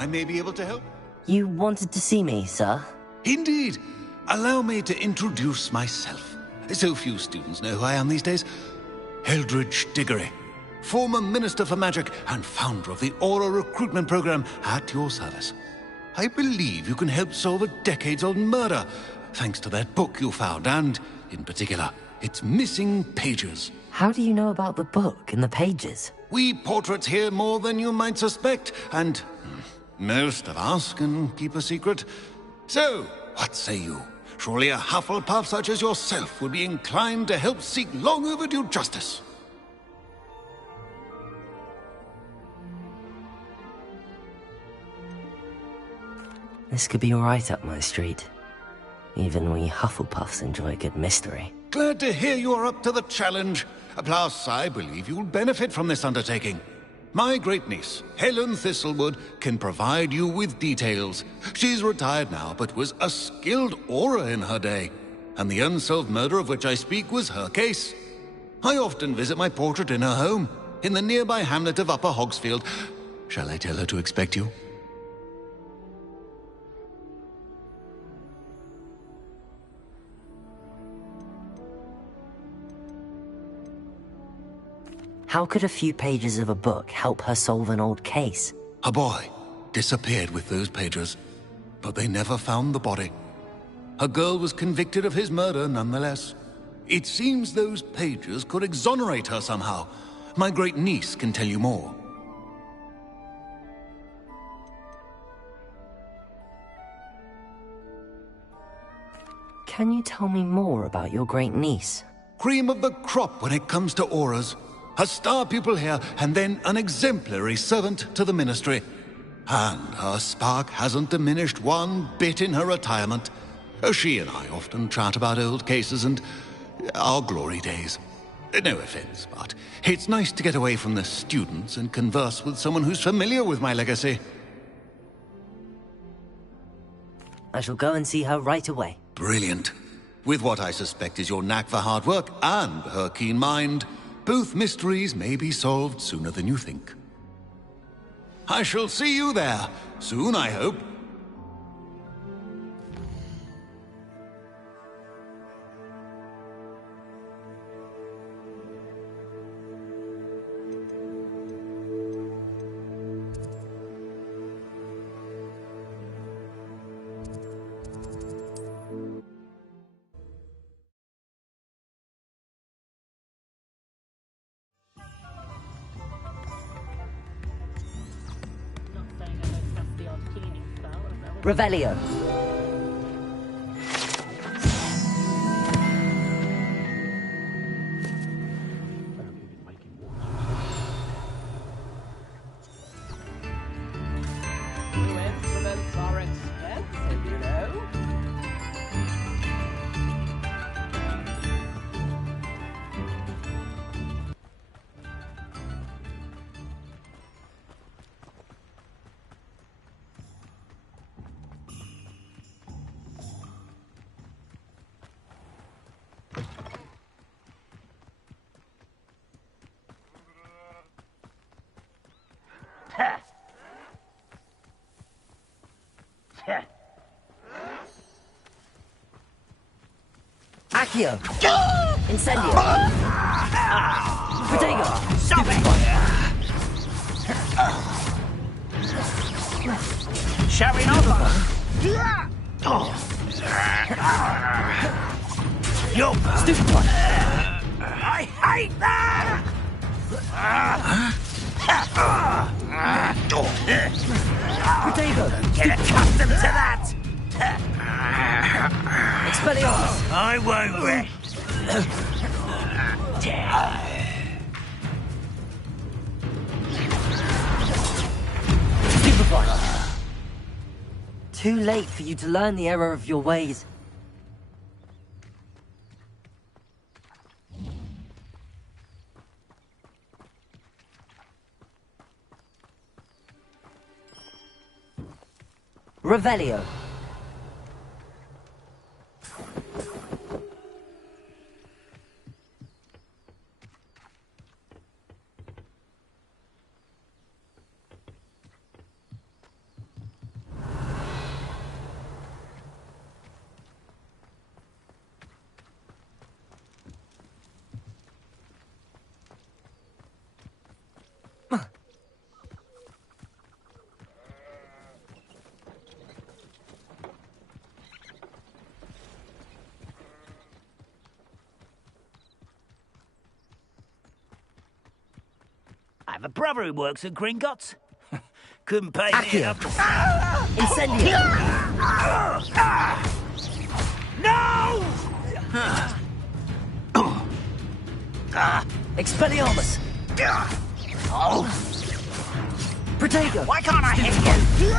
I may be able to help. You wanted to see me, sir? Indeed. Allow me to introduce myself. So few students know who I am these days. Eldridge Diggory, former Minister for Magic and founder of the Aura Recruitment Program, at your service. I believe you can help solve a decades-old murder, thanks to that book you found, and, in particular, its missing pages. How do you know about the book and the pages? We portraits hear more than you might suspect, and most of us can keep a secret. So, what say you? Surely a Hufflepuff such as yourself would be inclined to help seek long overdue justice. This could be right up my street. Even we Hufflepuffs enjoy a good mystery. Glad to hear you are up to the challenge. Plus, I believe you'll benefit from this undertaking. My great-niece, Helen Thistlewood, can provide you with details. She's retired now, but was a skilled aura in her day. And the unsolved murder of which I speak was her case. I often visit my portrait in her home, in the nearby hamlet of Upper Hogsfield. Shall I tell her to expect you? How could a few pages of a book help her solve an old case? A boy disappeared with those pages, but they never found the body. A girl was convicted of his murder nonetheless. It seems those pages could exonerate her somehow. My great-niece can tell you more. Can you tell me more about your great-niece? Cream of the crop when it comes to auras. A star pupil here, and then an exemplary servant to the ministry. And her spark hasn't diminished one bit in her retirement. She and I often chat about old cases and our glory days. No offense, but it's nice to get away from the students and converse with someone who's familiar with my legacy. I shall go and see her right away. Brilliant. With what I suspect is your knack for hard work and her keen mind, both mysteries may be solved sooner than you think. I shall see you there, soon I hope. Revelio. New instruments are expensive, you know. Accio! Incendio! Protego! Stop it! Showing off! You Stupid one! I hate that! Protego! Get accustomed to that! Expelliarmus! I won't rest. Stupefy! Too late for you to learn the error of your ways. Revelio. have a brother who works at Gringotts. Couldn't pay me Accio. enough. Incendio! No! Expelliarmus! Protego! Why can't I hit you?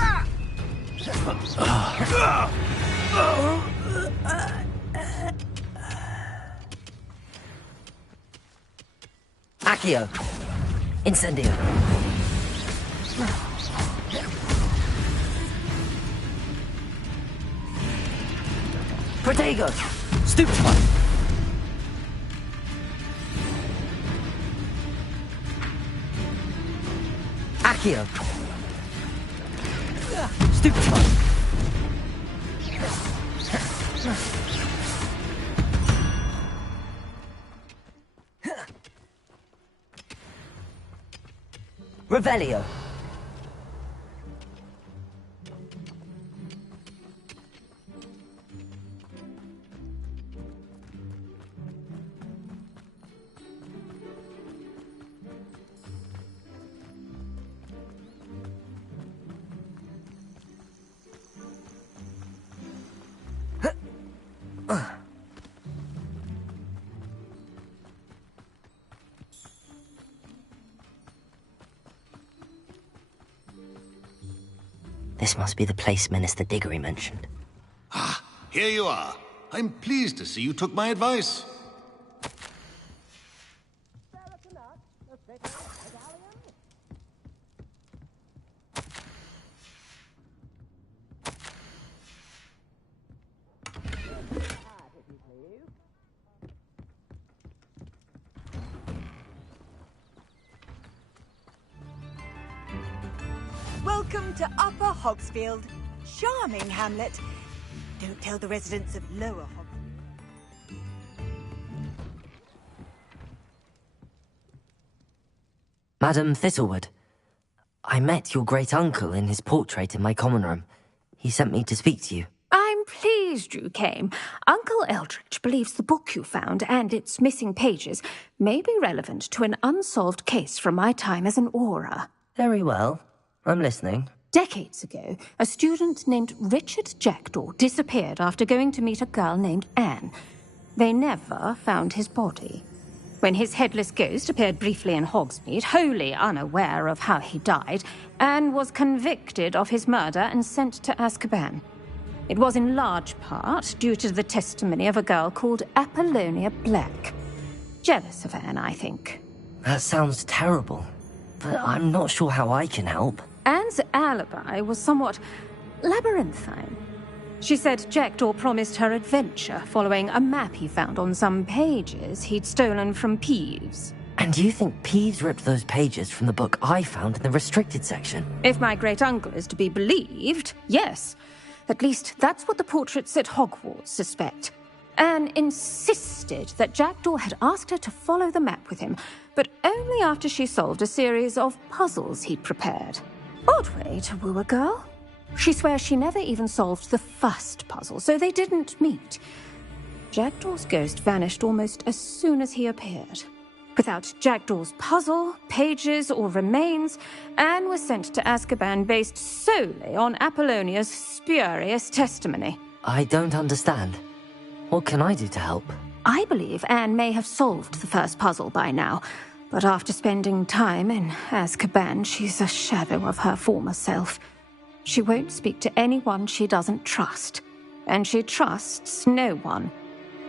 Accio! Incendio! Protego! Stupefy! Accio! Stupefy! Revelio! This must be the place Minister Diggory mentioned. Ah, here you are. I'm pleased to see you took my advice. Welcome to Upper Hogsfield. Charming hamlet. Don't tell the residents of Lower Hogsfield. Madam Thistlewood, I met your great-uncle in his portrait in my common room. He sent me to speak to you. I'm pleased you came. Uncle Eldridge believes the book you found and its missing pages may be relevant to an unsolved case from my time as an aura. Very well. I'm listening. Decades ago, a student named Richard Jackdaw disappeared after going to meet a girl named Anne. They never found his body. When his headless ghost appeared briefly in Hogsmeade, wholly unaware of how he died, Anne was convicted of his murder and sent to Azkaban. It was in large part due to the testimony of a girl called Apollonia Black. Jealous of Anne, I think. That sounds terrible, but I'm not sure how I can help. Anne's alibi was somewhat labyrinthine. She said Jackdaw promised her adventure following a map he found on some pages he'd stolen from Peeves. And you think Peeves ripped those pages from the book I found in the restricted section? If my great-uncle is to be believed, yes. At least that's what the portraits at Hogwarts suspect. Anne insisted that Jackdaw had asked her to follow the map with him, but only after she solved a series of puzzles he'd prepared. Odd way to woo a girl. She swears she never even solved the first puzzle, so they didn't meet. Jackdaw's ghost vanished almost as soon as he appeared. Without Jackdaw's puzzle, pages, or remains, Anne was sent to Azkaban based solely on Apollonia's spurious testimony. I don't understand. What can I do to help? I believe Anne may have solved the first puzzle by now, but after spending time in Azkaban, she's a shadow of her former self. She won't speak to anyone she doesn't trust, and she trusts no one.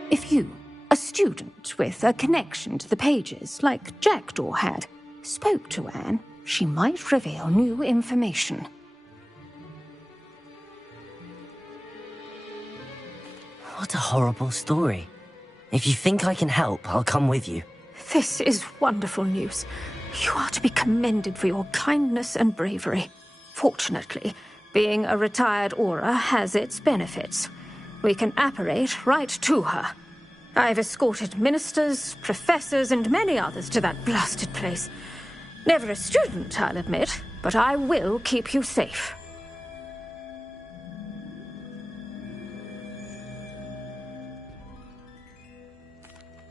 If you, a student with a connection to the pages, like Jackdaw had, spoke to Anne, she might reveal new information. What a horrible story. If you think I can help, I'll come with you. This is wonderful news. You are to be commended for your kindness and bravery. Fortunately, being a retired aura has its benefits. We can apparate right to her. I've escorted ministers, professors, and many others to that blasted place. Never a student, I'll admit, but I will keep you safe.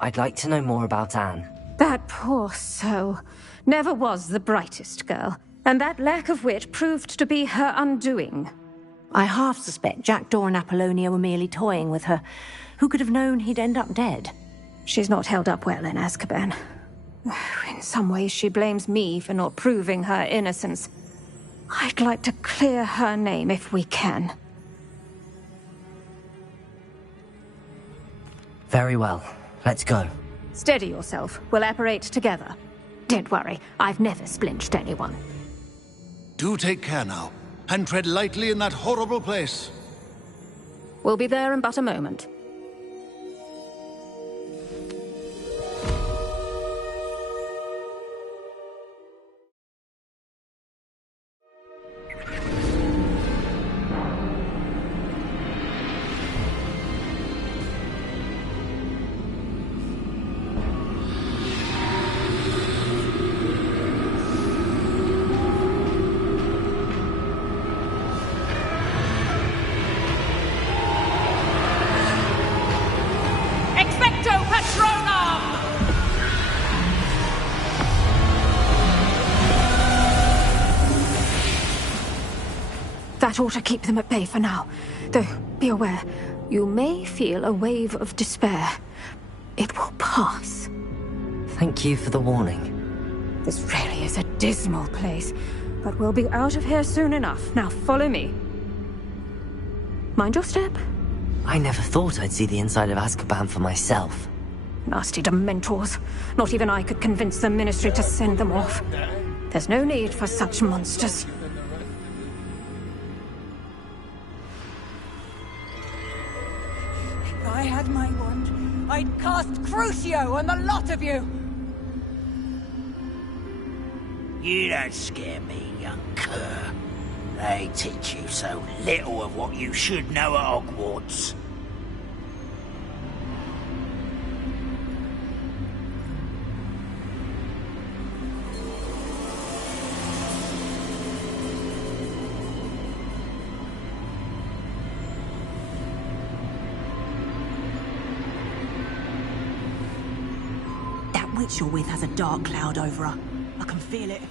I'd like to know more about Anne. That That poor soul never was the brightest girl, and that lack of wit proved to be her undoing. I half suspect Jackdaw and Apollonia were merely toying with her. Who could have known he'd end up dead? She's not held up well in Azkaban. In some ways, she blames me for not proving her innocence. I'd like to clear her name if we can. Very well. Let's go. Steady yourself. We'll apparate together. Don't worry, I've never splinched anyone. Do take care now, and tread lightly in that horrible place. We'll be there in but a moment. That ought to keep them at bay for now. Though, be aware, you may feel a wave of despair. It will pass. Thank you for the warning. This really is a dismal place, but we'll be out of here soon enough. Now follow me. Mind your step. I never thought I'd see the inside of Azkaban for myself. Nasty Dementors. Not even I could convince the Ministry to send them off. There's no need for such monsters. If I had my wand, I'd cast Crucio on the lot of you! You don't scare me, young cur. They teach you so little of what you should know at Hogwarts. That witch you're with has a dark cloud over her. I can feel it.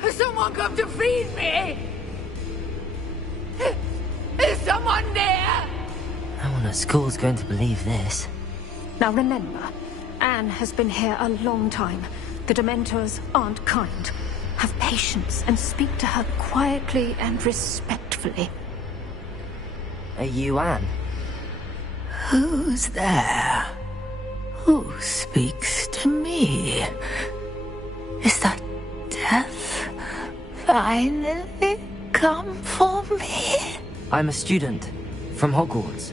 Has someone come to feed me? Is someone there? No one at school's going to believe this. Now remember, Anne has been here a long time. The Dementors aren't kind. Have patience and speak to her quietly and respectfully. Are you Anne? Who's there? Who speaks to me? Is that death finally come for me? I'm a student from Hogwarts.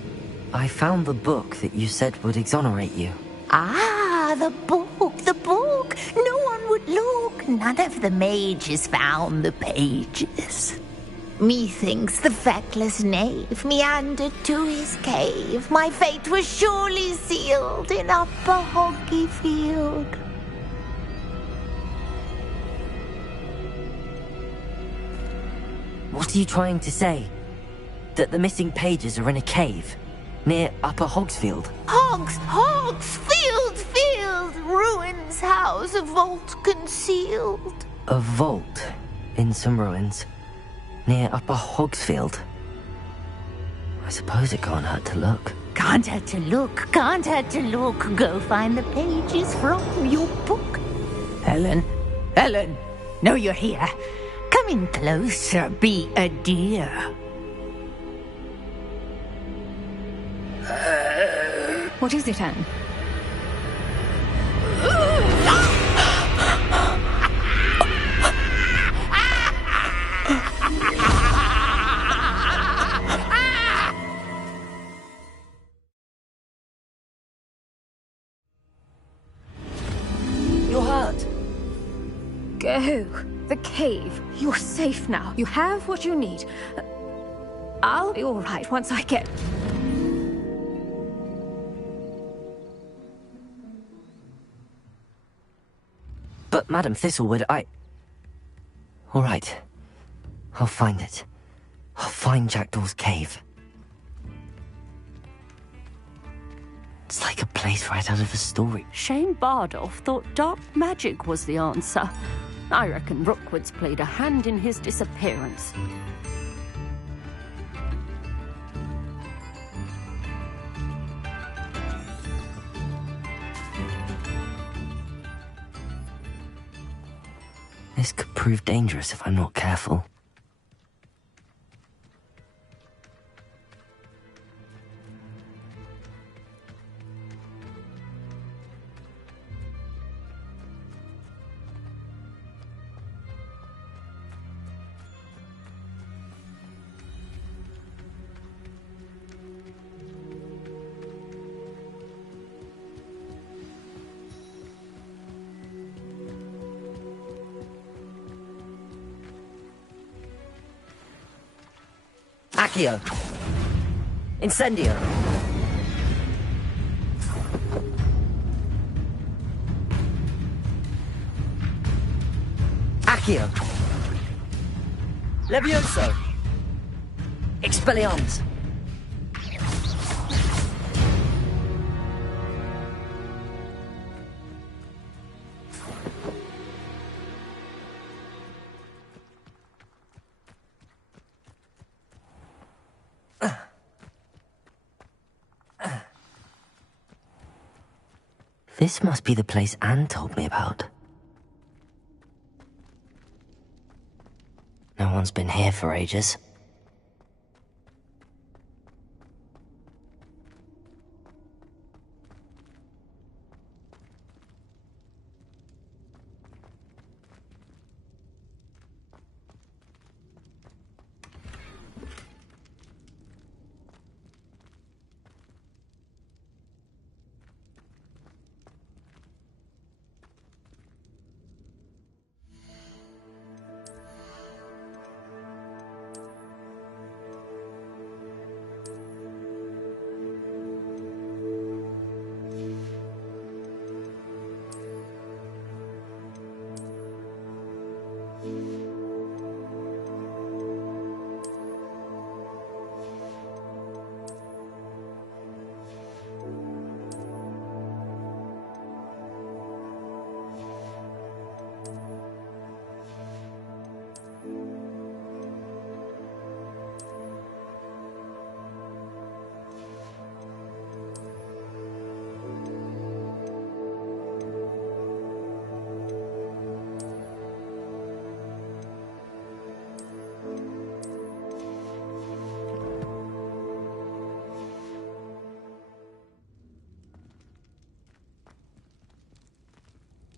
I found the book that you said would exonerate you. Ah, the book, the book. No one would look. None of the mages found the pages. Methinks the feckless knave meandered to his cave. My fate was surely sealed in Upper Hoggyfield. What are you trying to say? That the missing pages are in a cave near Upper Hogsfield? Field, ruins house, a vault concealed. A vault in some ruins near Upper Hogsfield. I suppose it can't hurt to look. Can't hurt to look, can't hurt to look. Go find the pages from your book. Helen, know you're here. Come in closer, be a dear. What is it, Anne? You're hurt. Go. The cave. You're safe now. You have what you need. I'll be all right once I get... But Madam Thistlewood, All right. I'll find it. I'll find Jackdaw's cave. It's like a place right out of a story. Shane Bardolph thought dark magic was the answer. I reckon Rookwood's played a hand in his disappearance. This could prove dangerous if I'm not careful. Accio! Incendio! Accio! Levioso! Expelliarmus! This must be the place Anne told me about. No one's been here for ages.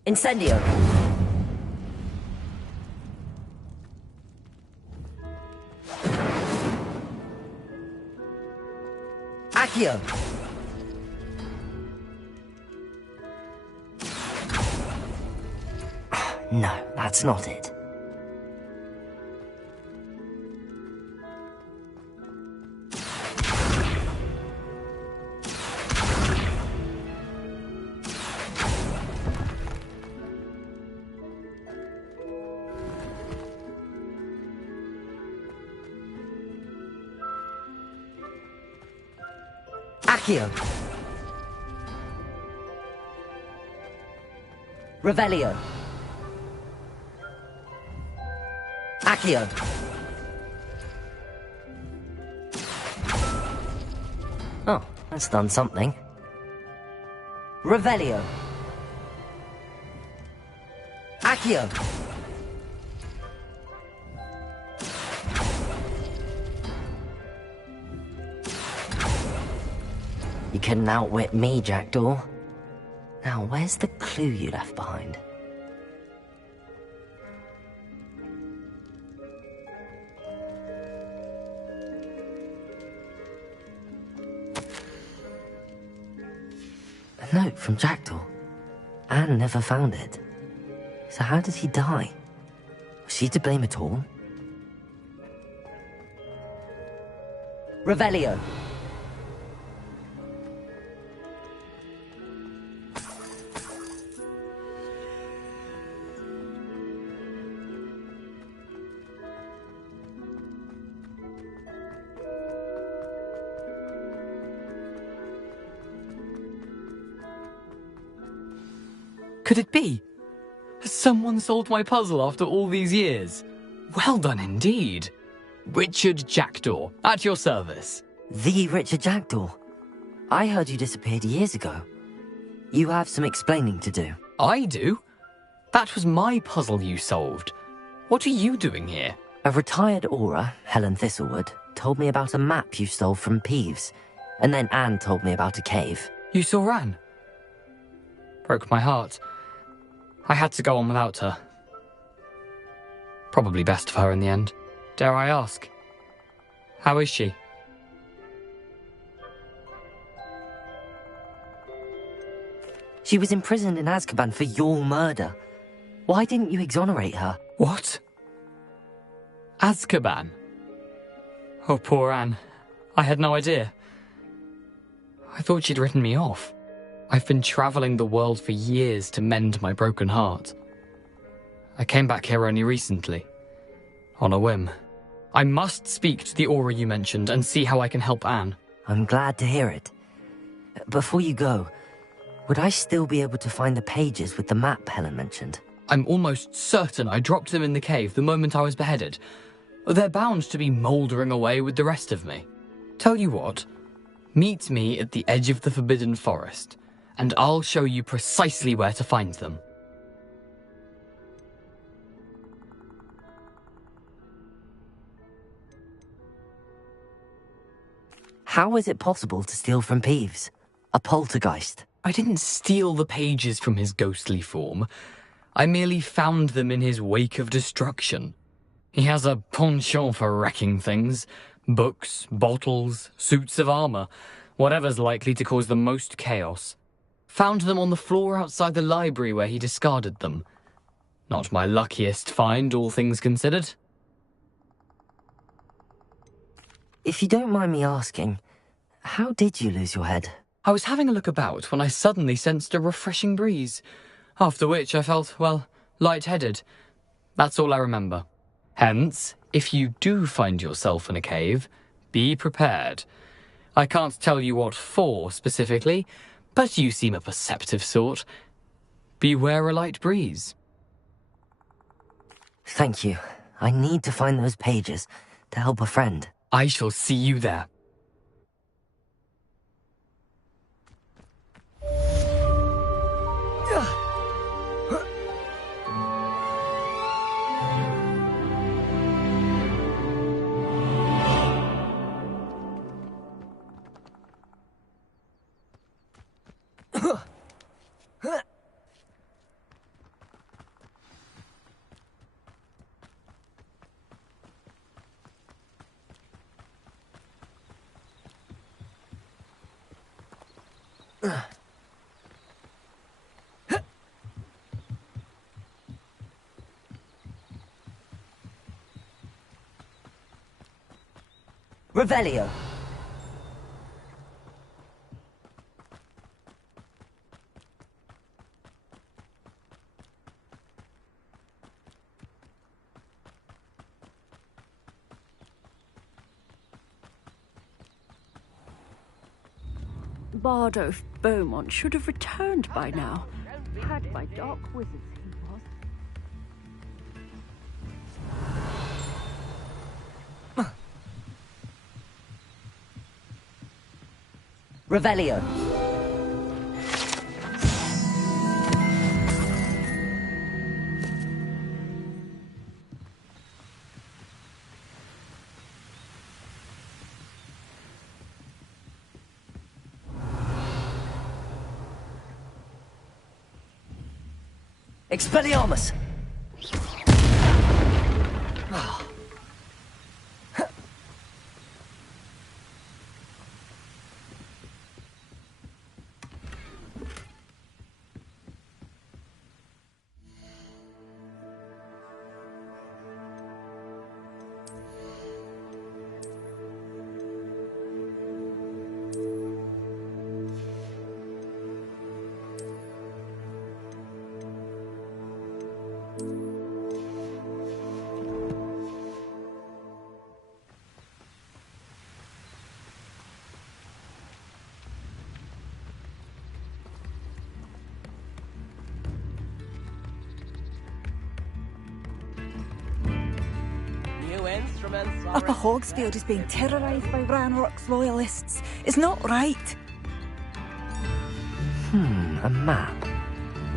Incendio! Accio! No, that's not it. Accio! Revelio! Accio! Oh, that's done something. Revelio! Accio! You couldn't outwit me, Jackdaw. Now, where's the clue you left behind? A note from Jackdaw. Anne never found it. So how did he die? Was she to blame at all? Revelio! Could it be? Has someone solved my puzzle after all these years? Well done indeed. Richard Jackdaw, at your service. The Richard Jackdaw. I heard you disappeared years ago. You have some explaining to do. I do? That was my puzzle you solved. What are you doing here? A retired aura, Helen Thistlewood, told me about a map you stole from Peeves, and then Anne told me about a cave. You saw Anne? Broke my heart. I had to go on without her. Probably best for her in the end. Dare I ask? How is she? She was imprisoned in Azkaban for your murder. Why didn't you exonerate her? What? Azkaban? Oh, poor Anne. I had no idea. I thought she'd written me off. I've been travelling the world for years to mend my broken heart. I came back here only recently. On a whim. I must speak to the aura you mentioned and see how I can help Anne. I'm glad to hear it. Before you go, would I still be able to find the pages with the map Helen mentioned? I'm almost certain I dropped them in the cave the moment I was beheaded. They're bound to be mouldering away with the rest of me. Tell you what, meet me at the edge of the Forbidden Forest, and I'll show you precisely where to find them. How is it possible to steal from Peeves? A poltergeist? I didn't steal the pages from his ghostly form. I merely found them in his wake of destruction. He has a penchant for wrecking things. Books, bottles, suits of armour, whatever's likely to cause the most chaos. Found them on the floor outside the library where he discarded them. Not my luckiest find, all things considered. If you don't mind me asking, how did you lose your head? I was having a look about when I suddenly sensed a refreshing breeze, after which I felt, well, lightheaded. That's all I remember. Hence, if you do find yourself in a cave, be prepared. I can't tell you what for specifically, but you seem a perceptive sort. Beware a light breeze. Thank you. I need to find those pages to help a friend. I shall see you there. Revelio. Bardo Beaumont should have returned by now. Had by dark wizards he was. Revelio. Expelliarmus! instruments are Upper Hogsfield is being terrorised by Ranrock's loyalists. It's not right. A map.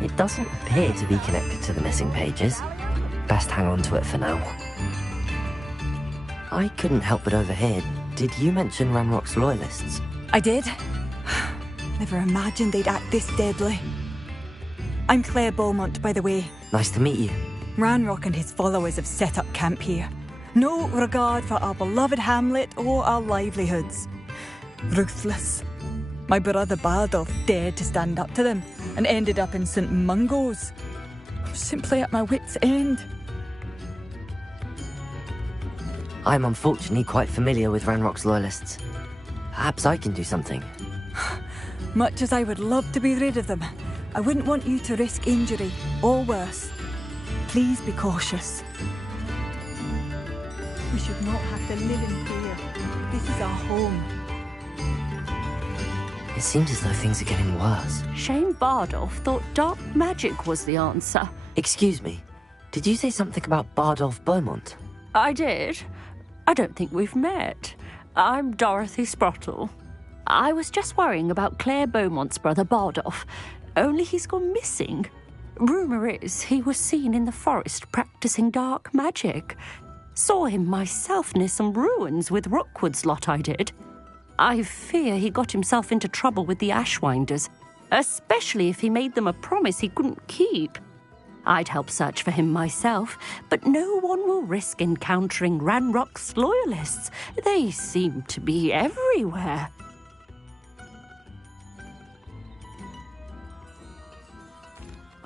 It doesn't appear to be connected to the missing pages. Best hang on to it for now. I couldn't help but overhear. Did you mention Ranrock's loyalists? I did. Never imagined they'd act this deadly. I'm Claire Beaumont, by the way. Nice to meet you. Ranrock and his followers have set up camp here. No regard for our beloved hamlet or our livelihoods. Ruthless. My brother Bardolph dared to stand up to them and ended up in St. Mungo's. I'm simply at my wit's end. I'm unfortunately quite familiar with Ranrock's loyalists. Perhaps I can do something. Much as I would love to be rid of them, I wouldn't want you to risk injury, or worse. Please be cautious. We should not have to live in fear. This is our home. It seems as though things are getting worse. Shane Bardolph thought dark magic was the answer. Excuse me, did you say something about Bardolph Beaumont? I did. I don't think we've met. I'm Dorothy Sprottle. I was just worrying about Claire Beaumont's brother Bardolph, only he's gone missing. Rumour is he was seen in the forest practising dark magic. Saw him myself near some ruins with Rookwood's lot I did. I fear he got himself into trouble with the Ashwinders, especially if he made them a promise he couldn't keep. I'd help search for him myself, but no one will risk encountering Ranrock's loyalists. They seem to be everywhere.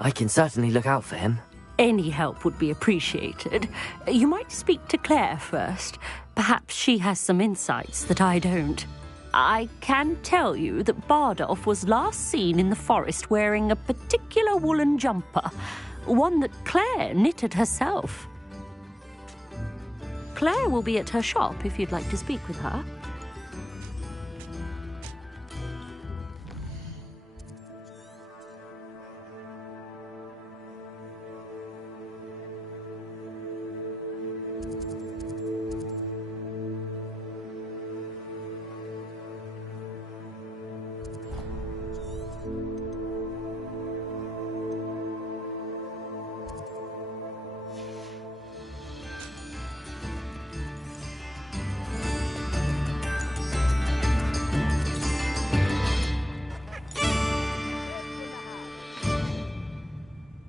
I can certainly look out for him. Any help would be appreciated. You might speak to Claire first. Perhaps she has some insights that I don't. I can tell you that Bardolph was last seen in the forest wearing a particular woolen jumper, one that Claire knitted herself. Claire will be at her shop if you'd like to speak with her.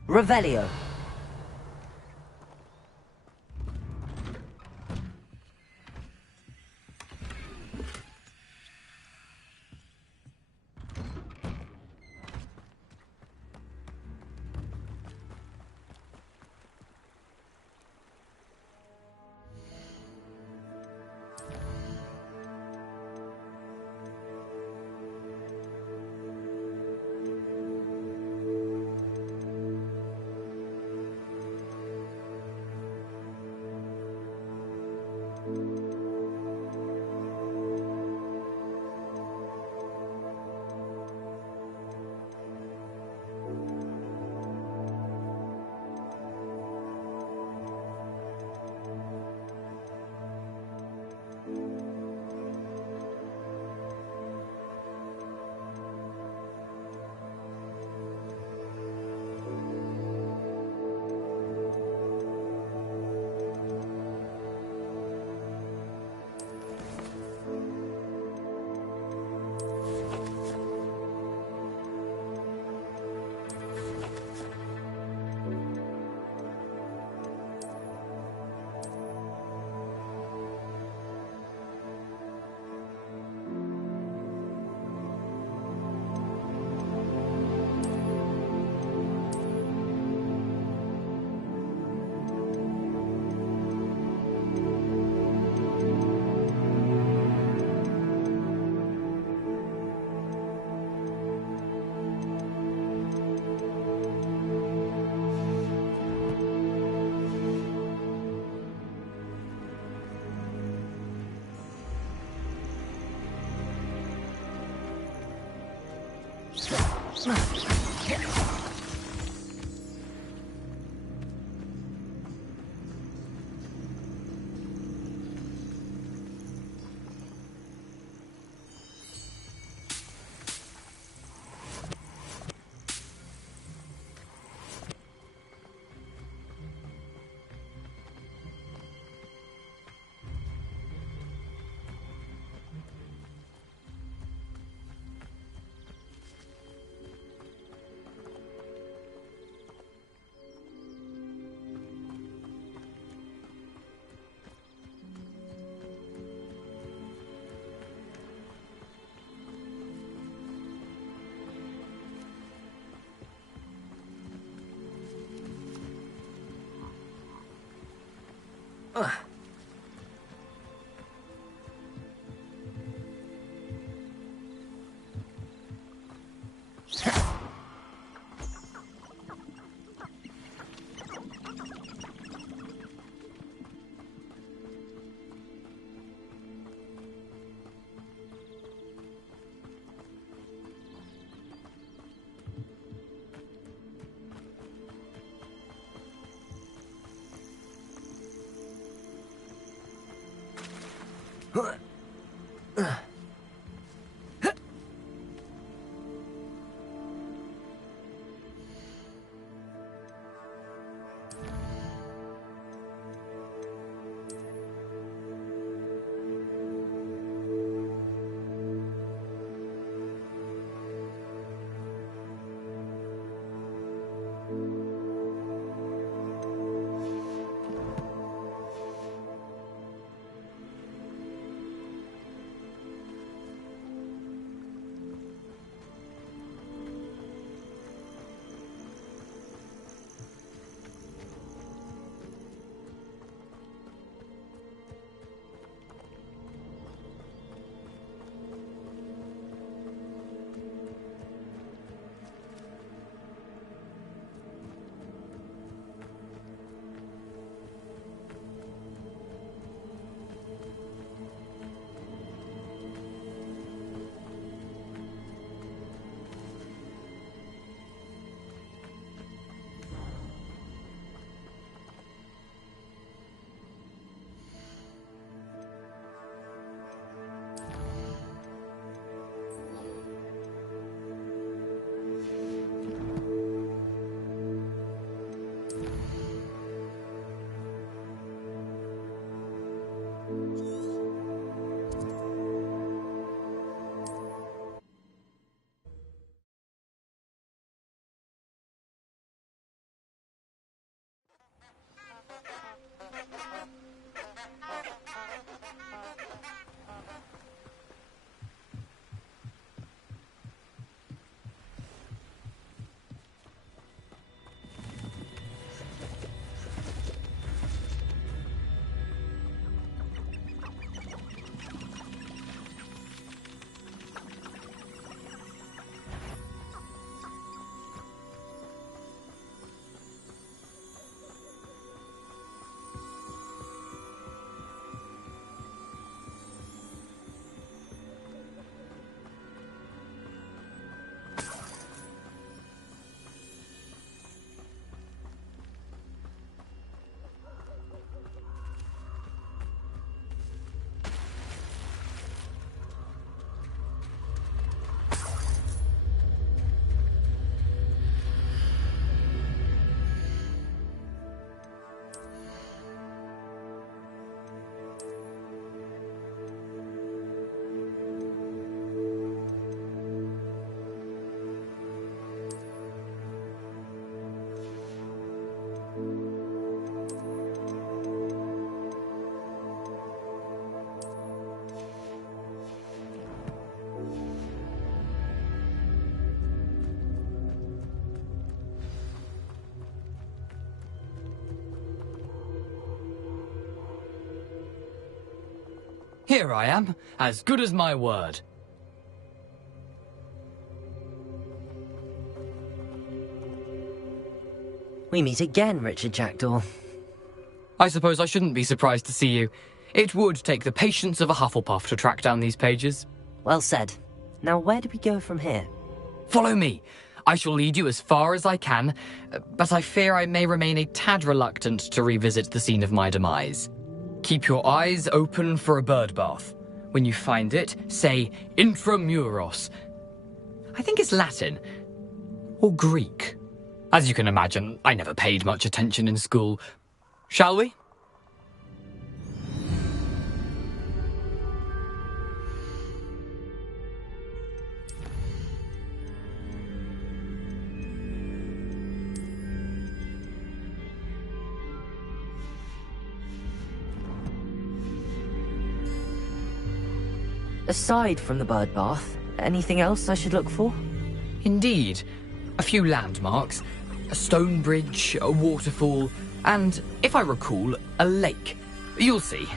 Revelio. Here I am, as good as my word. We meet again, Richard Jackdaw. I suppose I shouldn't be surprised to see you. It would take the patience of a Hufflepuff to track down these pages. Well said. Now where do we go from here? Follow me. I shall lead you as far as I can, but I fear I may remain a tad reluctant to revisit the scene of my demise. Keep your eyes open for a bird bath. When you find it, say intramuros. I think it's Latin. Or Greek. As you can imagine, I never paid much attention in school. Shall we? Aside from the bird bath, anything else I should look for? Indeed. A few landmarks, a stone bridge, a waterfall, and, if I recall, a lake. You'll see.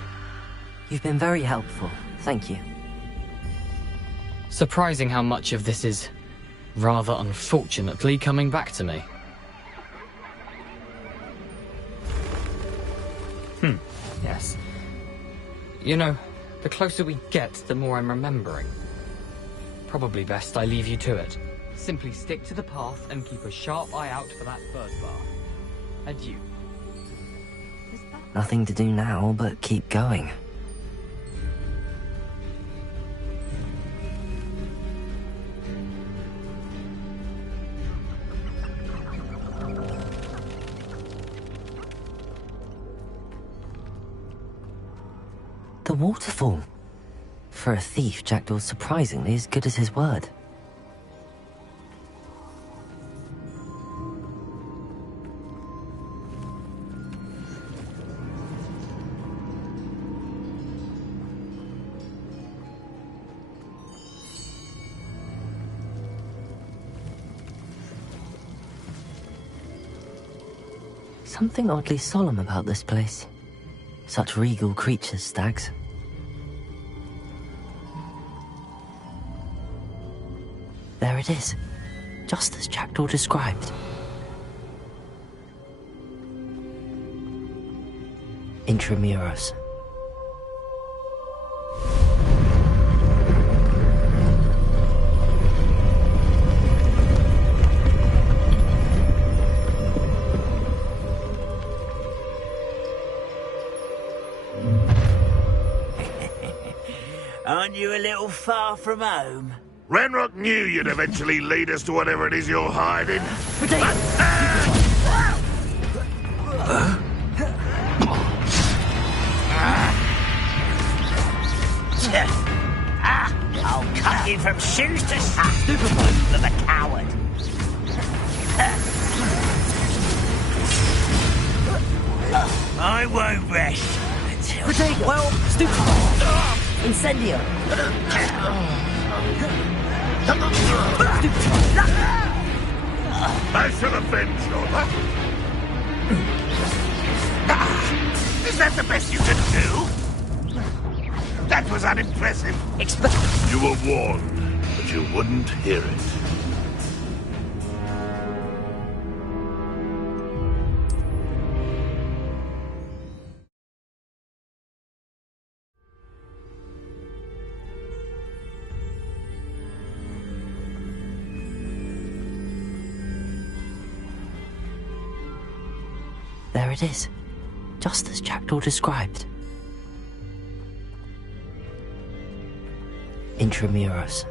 You've been very helpful. Thank you. Surprising how much of this is, rather unfortunately, coming back to me. Yes. You know, the closer we get, the more I'm remembering. Probably best I leave you to it. Simply stick to the path and keep a sharp eye out for that bird bath. Adieu. Nothing to do now but keep going. the waterfall. For a thief, Jackdaw's surprisingly as good as his word. Something oddly solemn about this place. Such regal creatures, stags. There it is, just as Jackdaw described. Intramuros. Aren't you a little far from home? Ranrock knew you'd eventually lead us to whatever it is you're hiding. I'll cut you from shoes to socks, for the coward. I won't rest until... Well, Incendio! I shall avenge your... Is that the best you can do? That was unimpressive. You were warned, but you wouldn't hear it. There it is, just as Jackdaw described. Intramuros.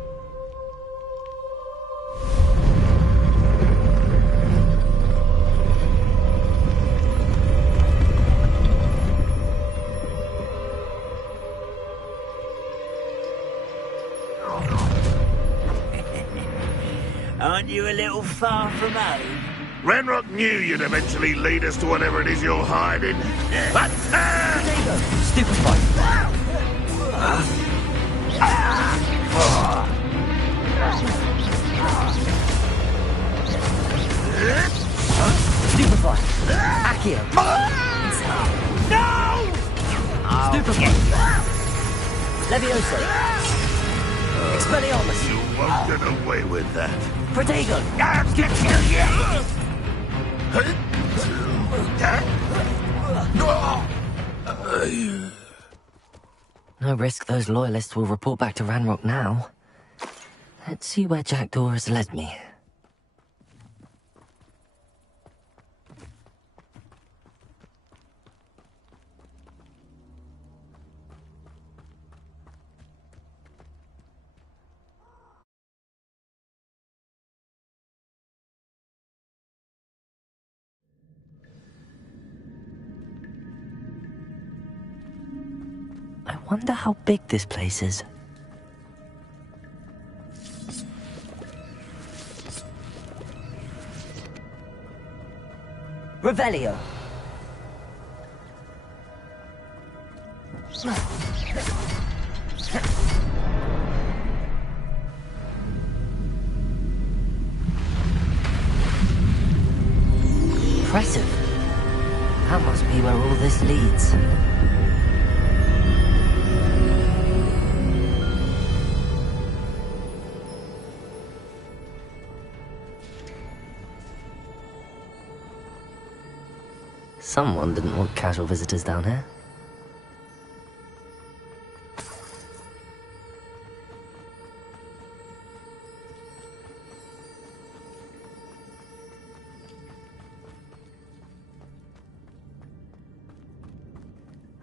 Aren't you a little far from home? Ranrock knew you'd eventually lead us to whatever it is you're hiding. Stupefied. Stupefied. Accio. No! Stupefied. Levioso. Expelliarmus. You won't get away with that. Protego. I'll get you! No risk those loyalists will report back to Ranrock now. Let's see where Jackdaw has led me. I wonder how big this place is. Revelio. Impressive. That must be where all this leads. Someone didn't want casual visitors down here.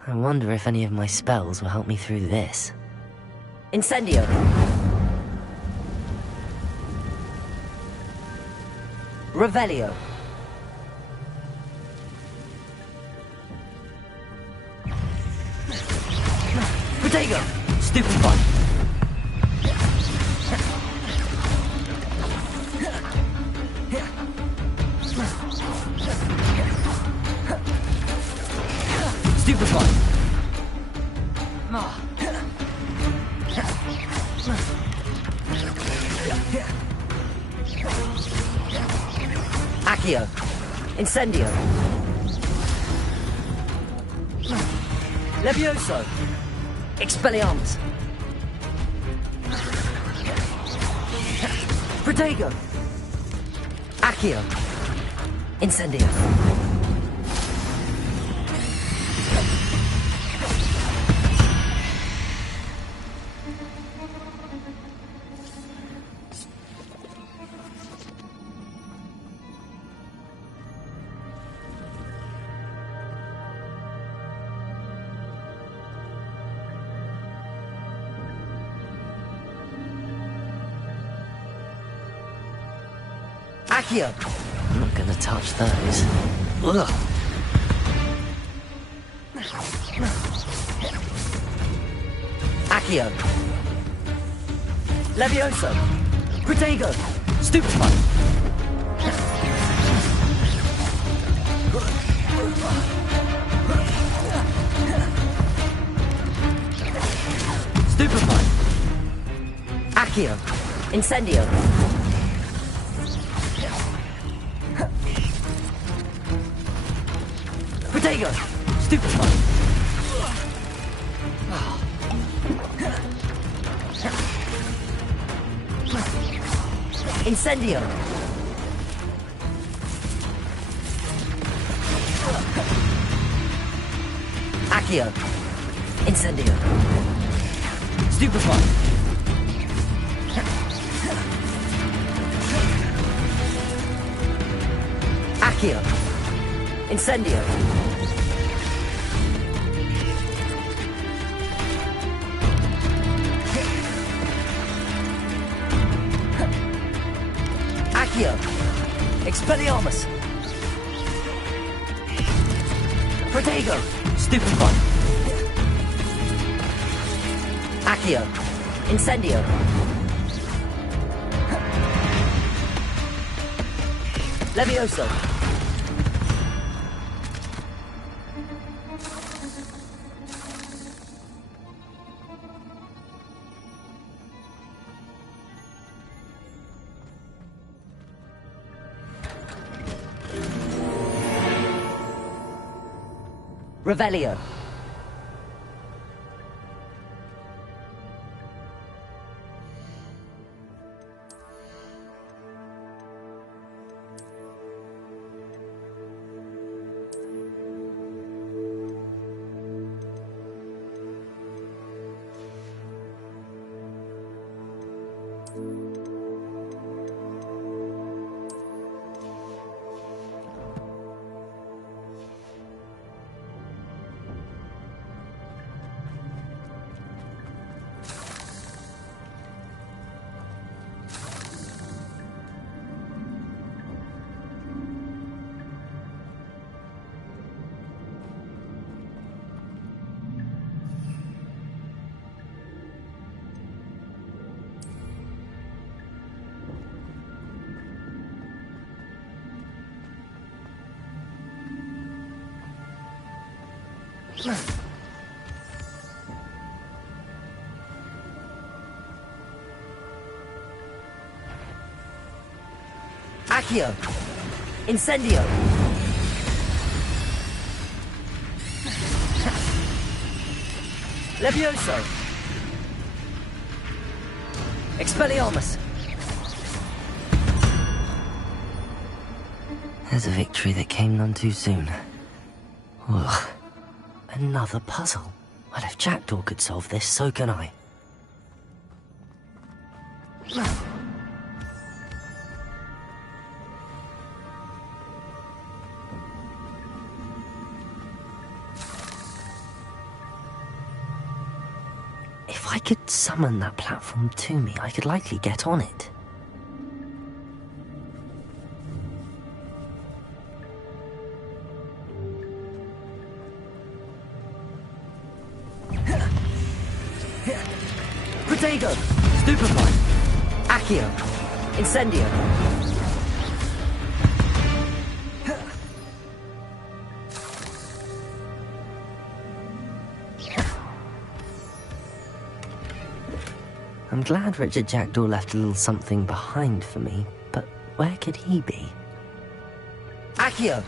I wonder if any of my spells will help me through this. Incendio! Revelio! Protego! Stupefy! Stupefy! Accio! Incendio! Levioso! Expelliarmus! Protego! Accio! Incendio! Accio! I'm not gonna touch those. Ugh. Accio! Levioso! Protego! Stupefy! Stupefy! Accio! Incendio! Protego! Stupefy! Incendio! Accio! Incendio! Stupefy! Accio! Incendio! Accio! Expelliarmus! Protego! Stupefy! Accio! Incendio! Levioso! Revelio. Accio! Incendio! Levioso! Expelliarmus! There's a victory that came none too soon. Ugh. Another puzzle. Well, if Jackdaw could solve this, so can I. If I could summon that platform to me, I could likely get on it. Stupefy! Accio! Incendio! I'm glad Richard Jackdaw left a little something behind for me, but where could he be? Accio!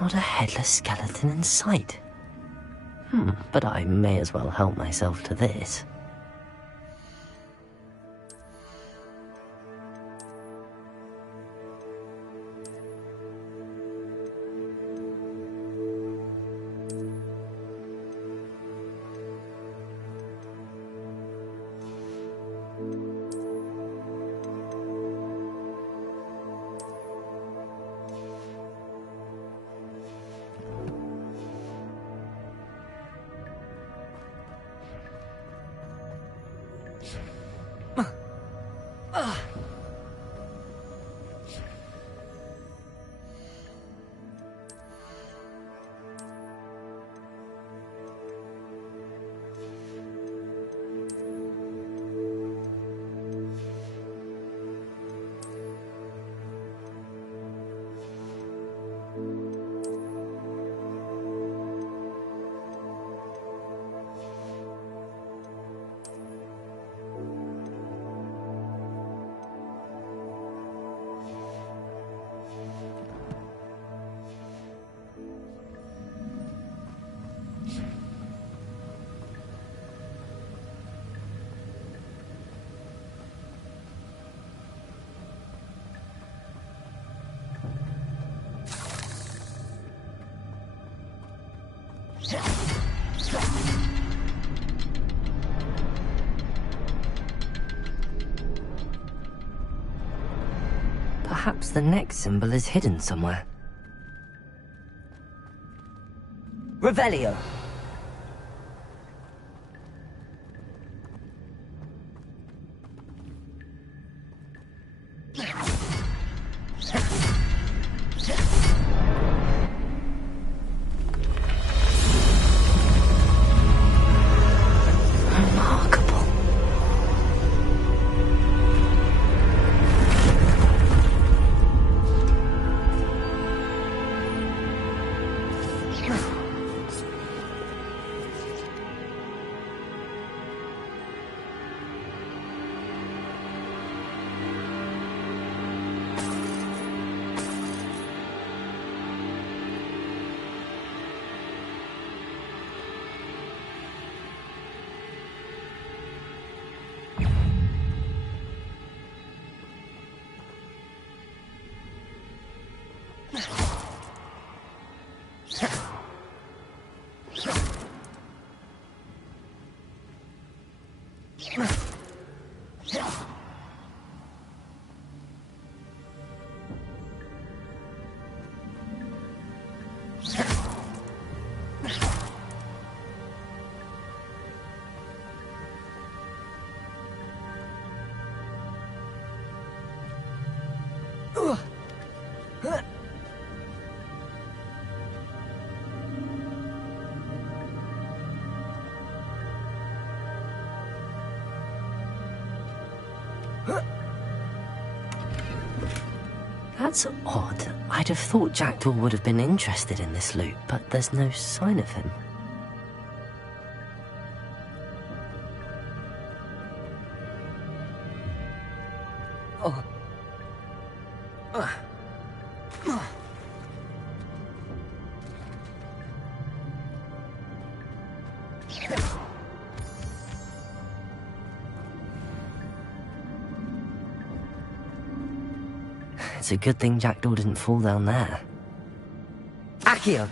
Not a headless skeleton in sight. But I may as well help myself to this. Perhaps the next symbol is hidden somewhere. Revelio! That's odd. I'd have thought Jackdaw would have been interested in this loot, but there's no sign of him. Oh. It's a good thing Jackdaw didn't fall down there. Accio!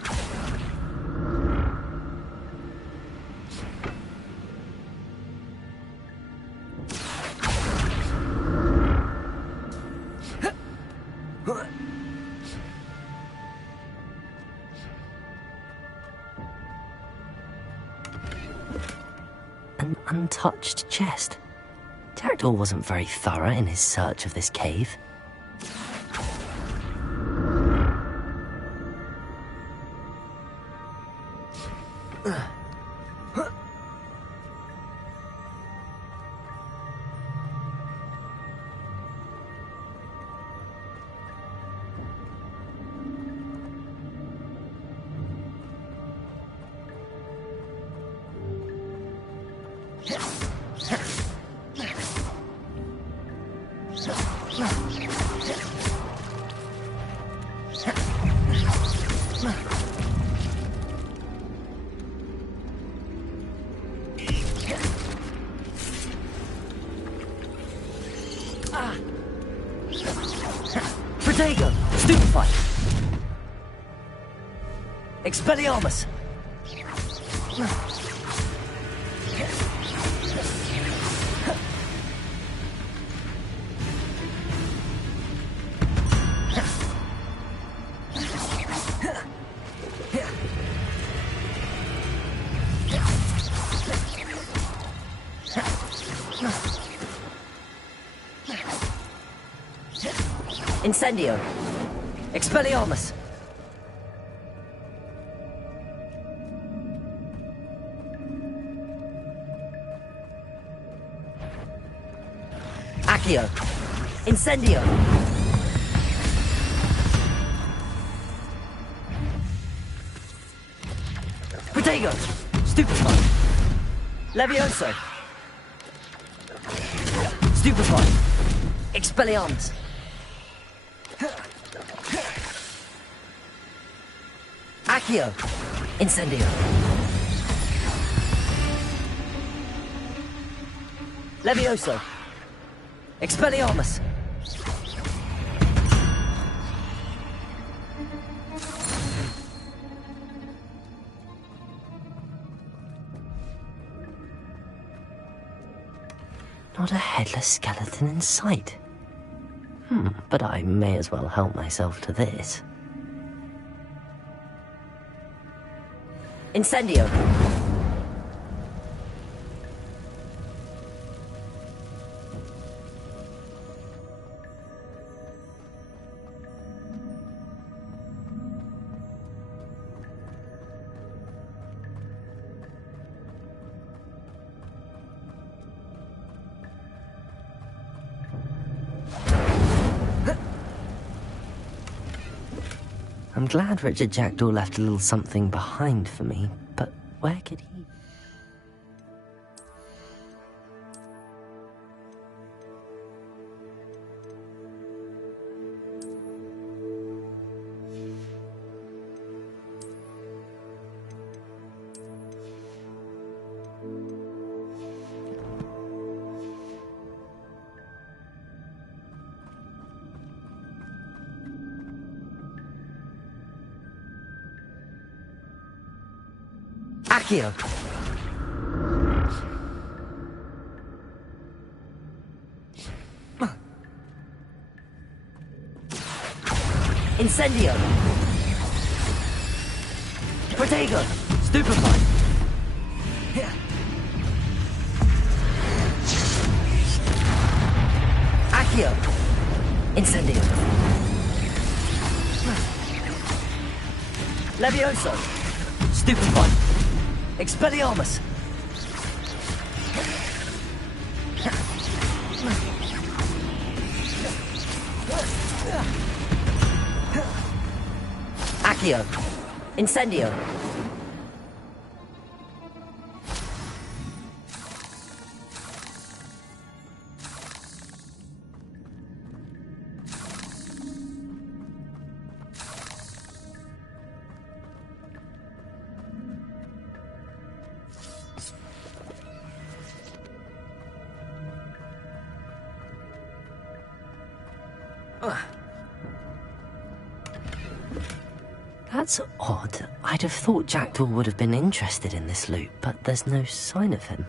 An untouched chest. Jackdaw wasn't very thorough in his search of this cave. Protego! Stupefy! Expelliarmus! Incendio! Expelliarmus! Accio! Incendio! Protego! Stupefy! Levioso! Stupefy! Expelliarmus! Accio! Incendio! Levioso! Expelliarmus! Not a headless skeleton in sight. But I may as well help myself to this. Incendio! I'm glad Richard Jackdaw left a little something behind for me, but where could he... Accio! Incendio! Protego! Stupefy! Accio! Incendio! Levioso! Stupefy! Expelliarmus! Accio! Incendio! That's odd. I'd have thought Jackdaw would have been interested in this loot, but there's no sign of him.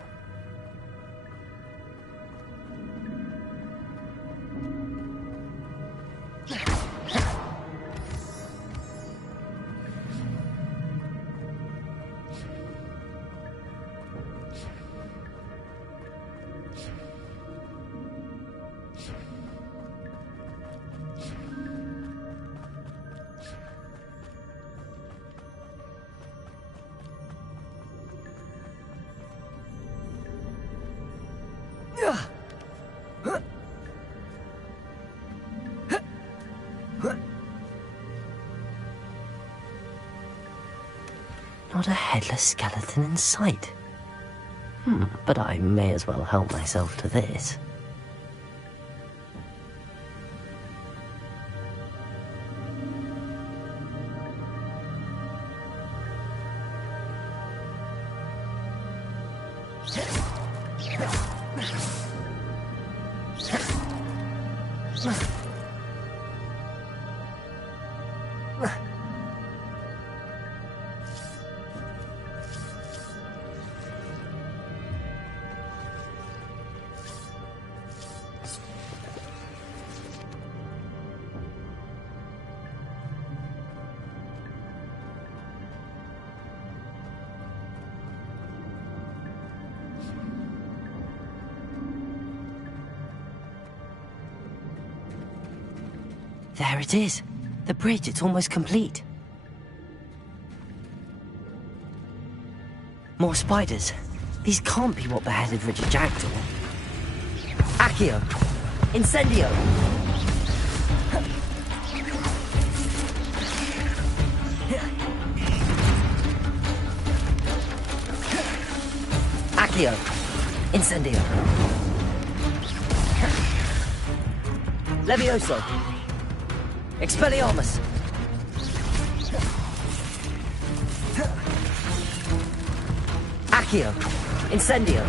Not a headless skeleton in sight. But I may as well help myself to this. There it is. The bridge, it's almost complete. More spiders. These can't be what beheaded Richard Jackdaw. Accio! Incendio! Accio! Incendio! Levioso! Expelliarmus! Accio! Incendio!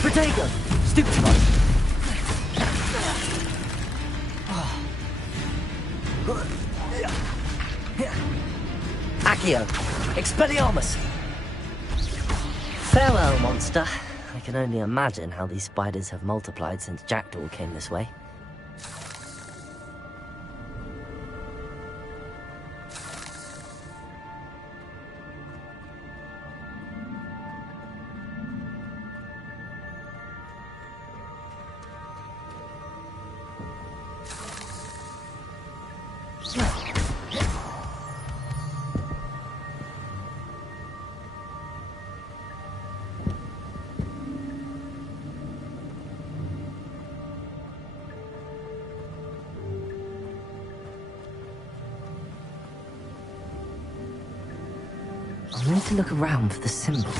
Protego! Stupefy! Accio! Expelliarmus! Farewell, monster. I can only imagine how these spiders have multiplied since Jackdaw came this way. I need to look around for the symbol.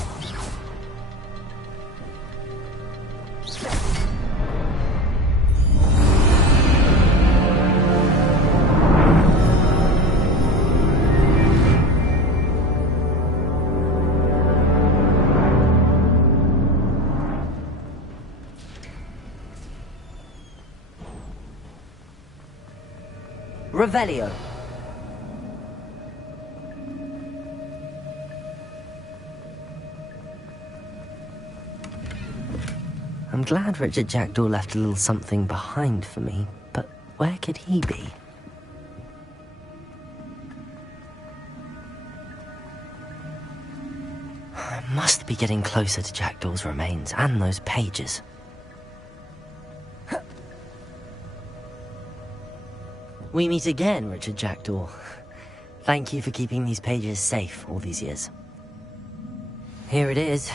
Revelio! I'm glad Richard Jackdaw left a little something behind for me, but where could he be? I must be getting closer to Jackdaw's remains and those pages. We meet again, Richard Jackdaw. Thank you for keeping these pages safe all these years. Here it is,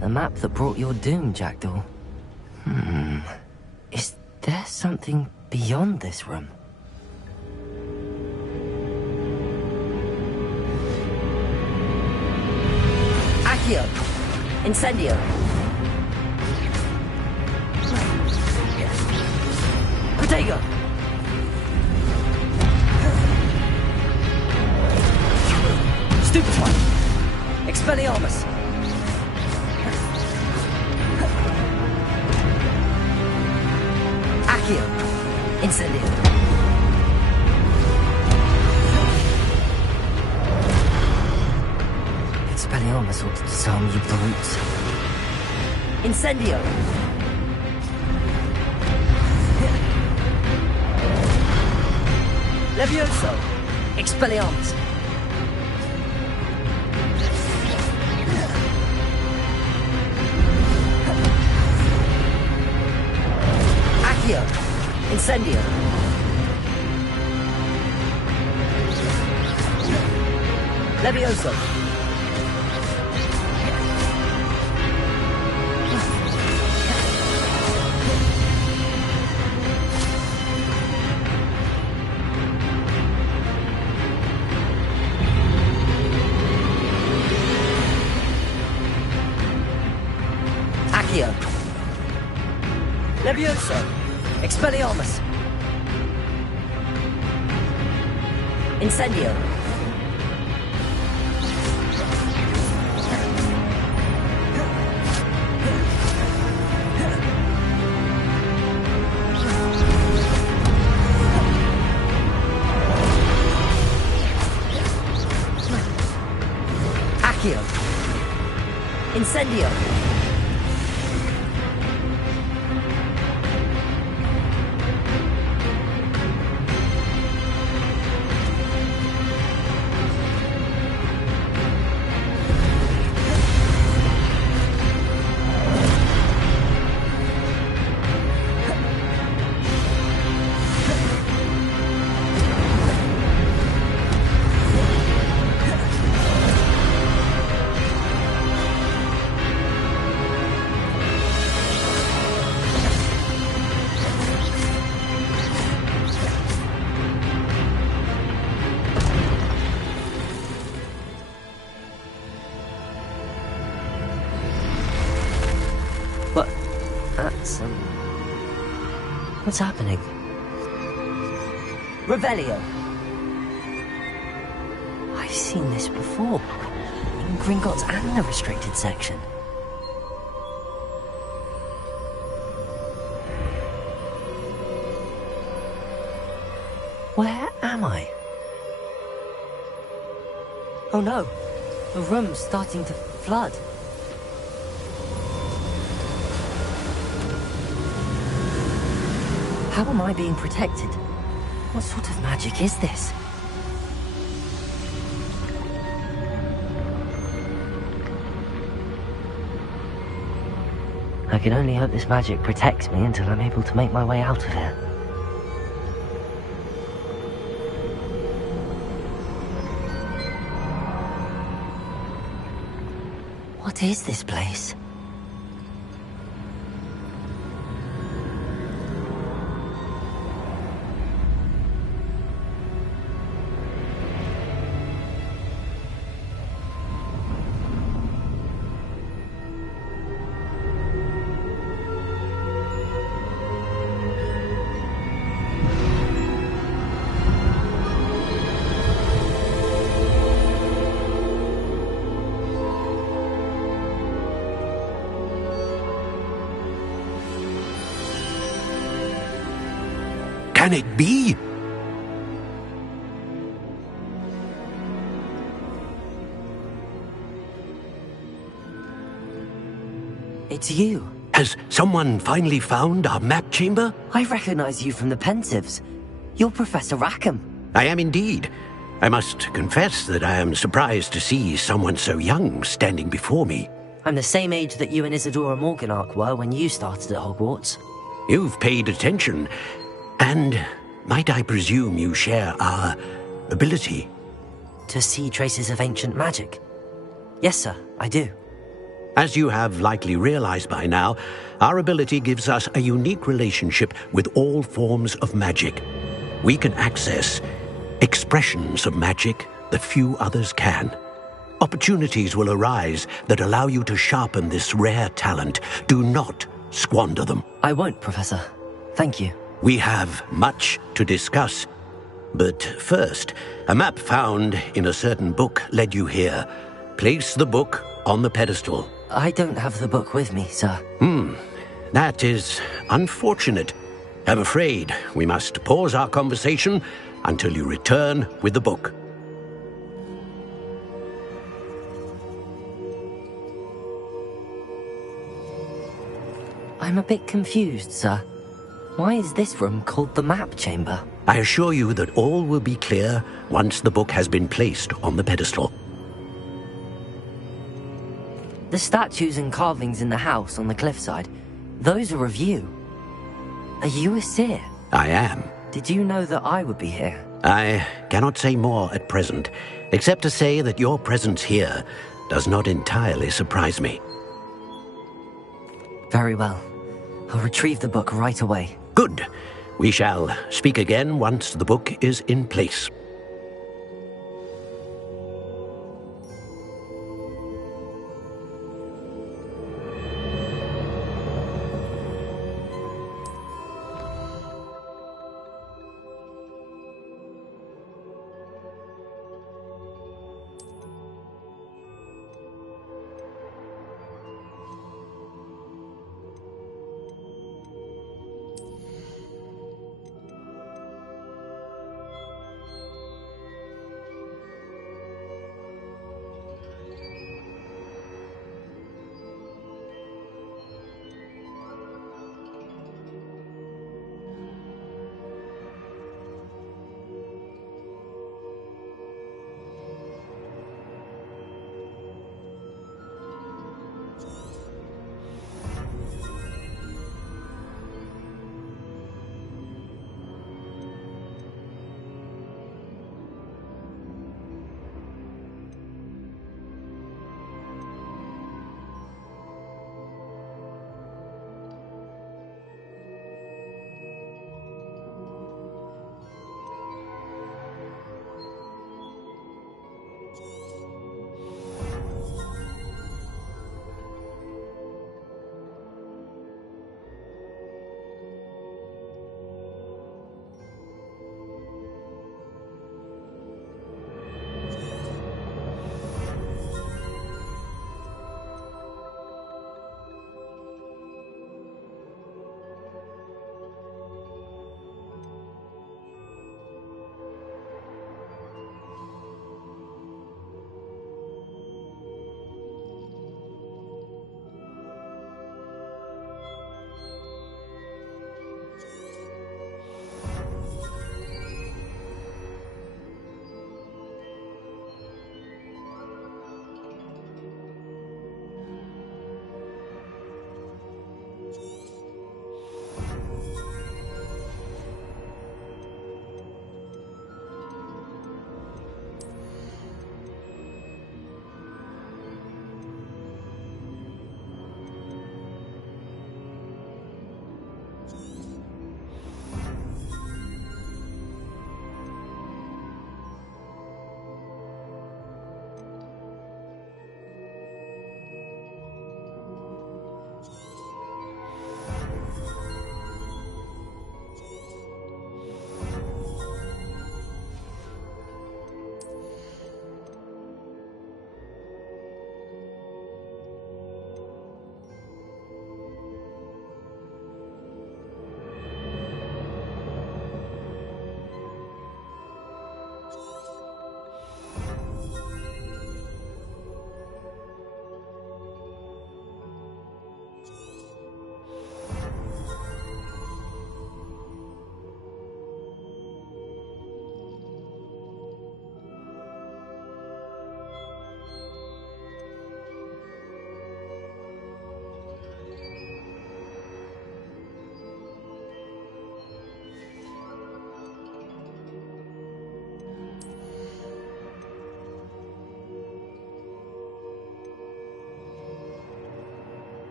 the map that brought your doom, Jackdaw. Is there something beyond this room? Accio! Incendio! Protego! Stupefy! Expelliarmus! Accio! Incendio! Expelliarmus ought to disarm you brutes. Incendio! Levioso! Expelliarmus! Incendio. Levioso. Accio. Levioso. Expelliarmus. Incendio. Accio. Incendio. What's happening? Revelio. I've seen this before. In Gringotts and the restricted section. Where am I? Oh no. The room's starting to flood. How am I being protected? What sort of magic is this? I can only hope this magic protects me until I'm able to make my way out of here. What is this place? Can it be? It's you. Has someone finally found our map chamber? I recognize you from the Pensives. You're Professor Rackham. I am indeed. I must confess that I am surprised to see someone so young standing before me. I'm the same age that you and Isadora Morganach were when you started at Hogwarts. You've paid attention. And might I presume you share our ability? To see traces of ancient magic? Yes, sir, I do. As you have likely realized by now, our ability gives us a unique relationship with all forms of magic. We can access expressions of magic that few others can. Opportunities will arise that allow you to sharpen this rare talent. Do not squander them. I won't, Professor. Thank you. We have much to discuss. But first, a map found in a certain book led you here. Place the book on the pedestal. I don't have the book with me, sir. That is unfortunate. I'm afraid we must pause our conversation until you return with the book. I'm a bit confused, sir. Why is this room called the map chamber? I assure you that all will be clear once the book has been placed on the pedestal. The statues and carvings in the house on the cliffside, those are of you. Are you a seer? I am. Did you know that I would be here? I cannot say more at present, except to say that your presence here does not entirely surprise me. Very well. I'll retrieve the book right away. Good. We shall speak again once the book is in place.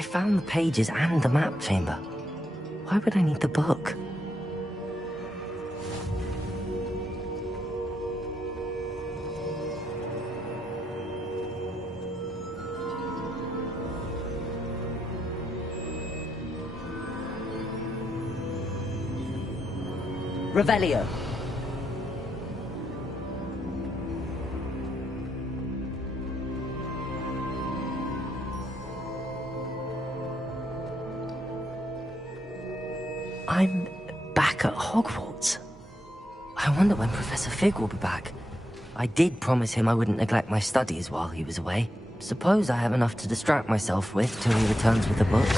I found the pages and the map chamber. Why would I need the book? Revelio. I'm back at Hogwarts. I wonder when Professor Fig will be back. I did promise him I wouldn't neglect my studies while he was away. Suppose I have enough to distract myself with till he returns with the book.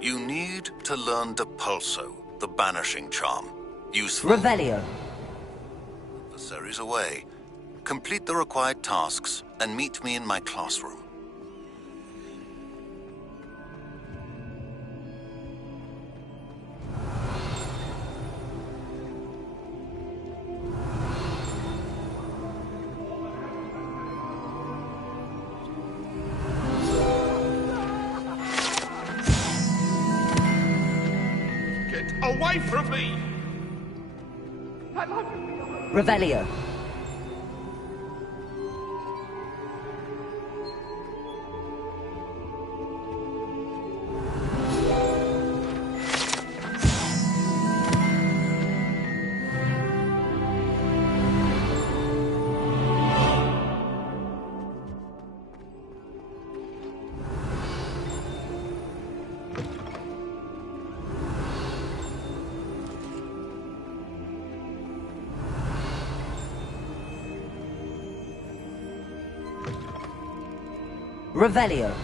You need to learn Depulso, the banishing charm. Useful. Revelio. Adversaries away. Complete the required tasks and meet me in my classroom. Away from me! Revelio. Revelio.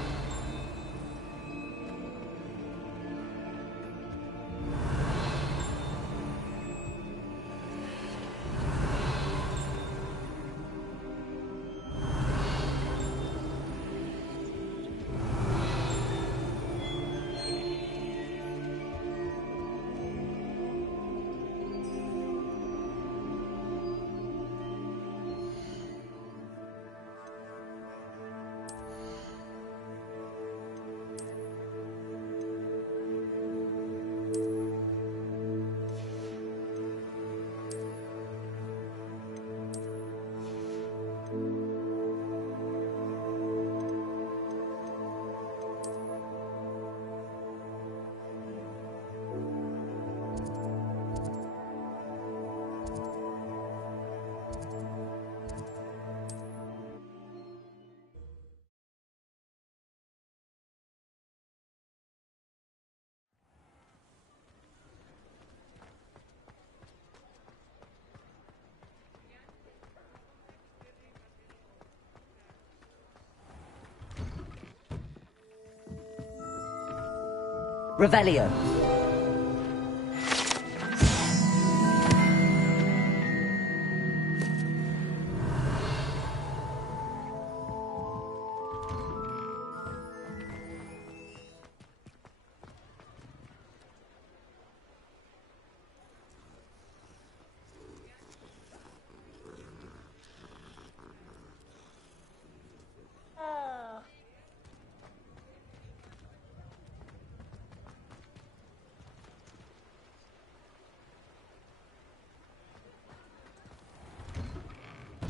Revelio.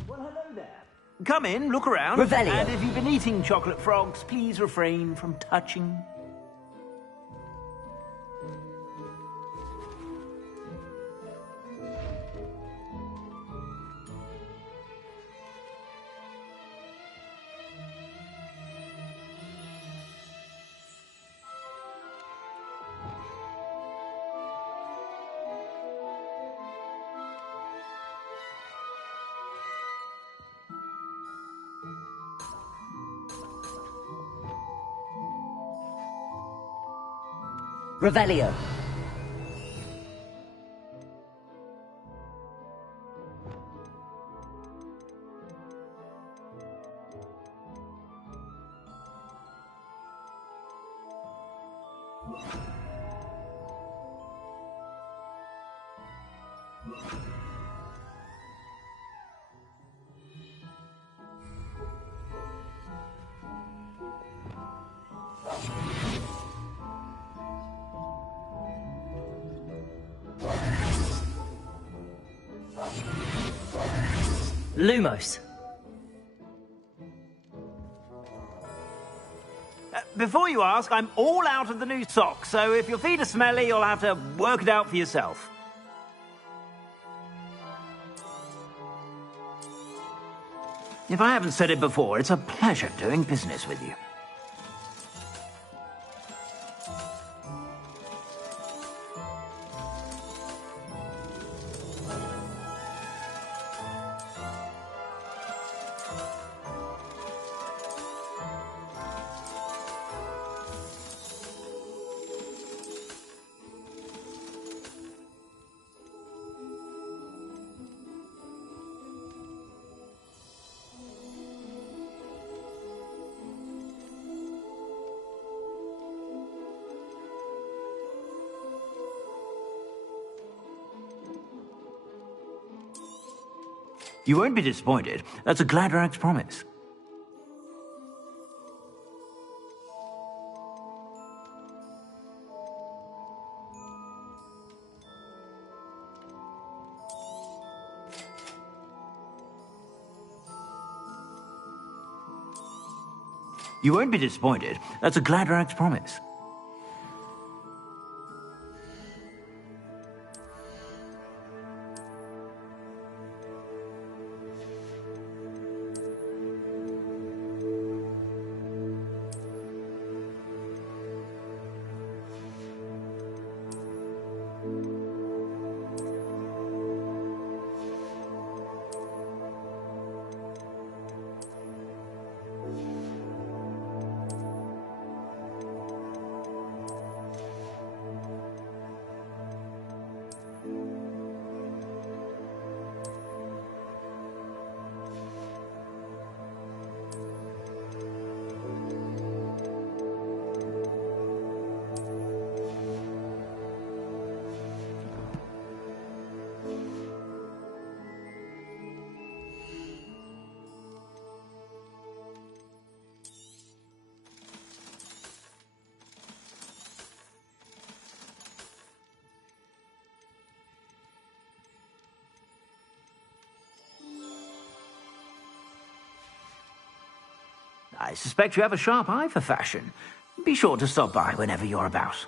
Well, hello there. Come in, look around. Revelio. And if you've been eating chocolate frogs, please refrain from touching. Revelio. Lumos. Before you ask, I'm all out of the new socks, so if your feet are smelly, you'll have to work it out for yourself. If I haven't said it before, it's a pleasure doing business with you. You won't be disappointed. That's a Gladrag's promise. You won't be disappointed. That's a Gladrag's promise. I suspect you have a sharp eye for fashion. Be sure to stop by whenever you're about.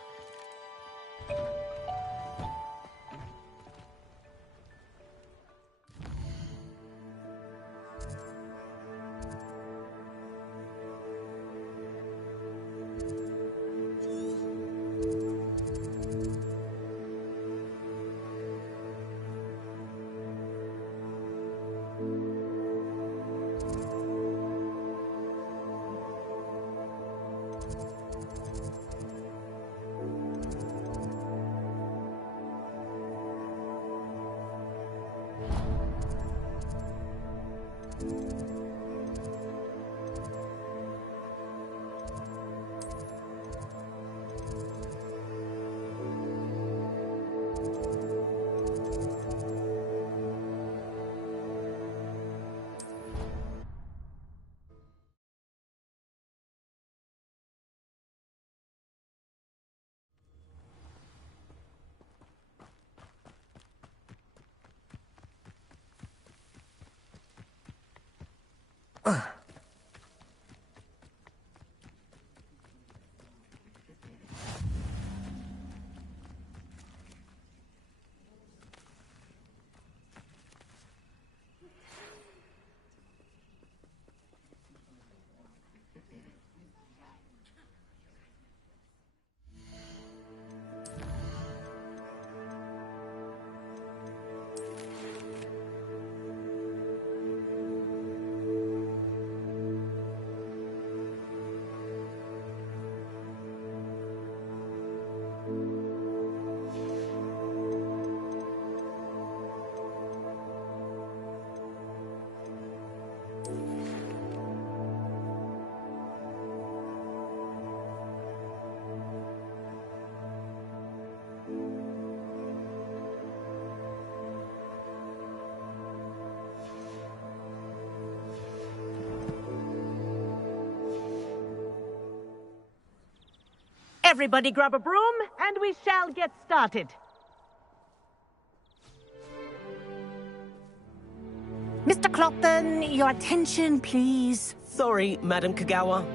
Everybody grab a broom, and we shall get started. Mr. Clopton, your attention, please. Sorry, Madam Kagawa.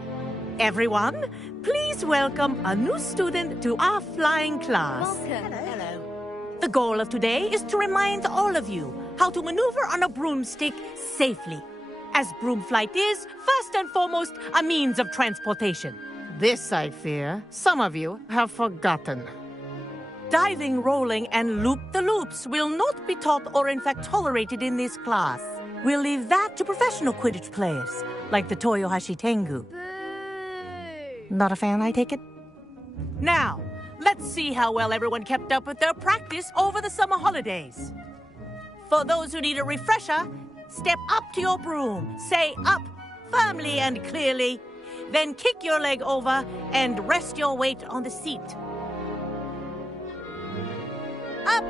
Everyone, please welcome a new student to our flying class. Welcome. Hello. The goal of today is to remind all of you how to maneuver on a broomstick safely, as broom flight is, first and foremost, a means of transportation. This, I fear, some of you have forgotten. Diving, rolling, and loop-the-loops will not be taught or in fact tolerated in this class. We'll leave that to professional Quidditch players, like the Toyohashi Tengu. Not a fan, I take it? Now, let's see how well everyone kept up with their practice over the summer holidays. For those who need a refresher, step up to your broom, say up firmly and clearly, then kick your leg over and rest your weight on the seat. Up!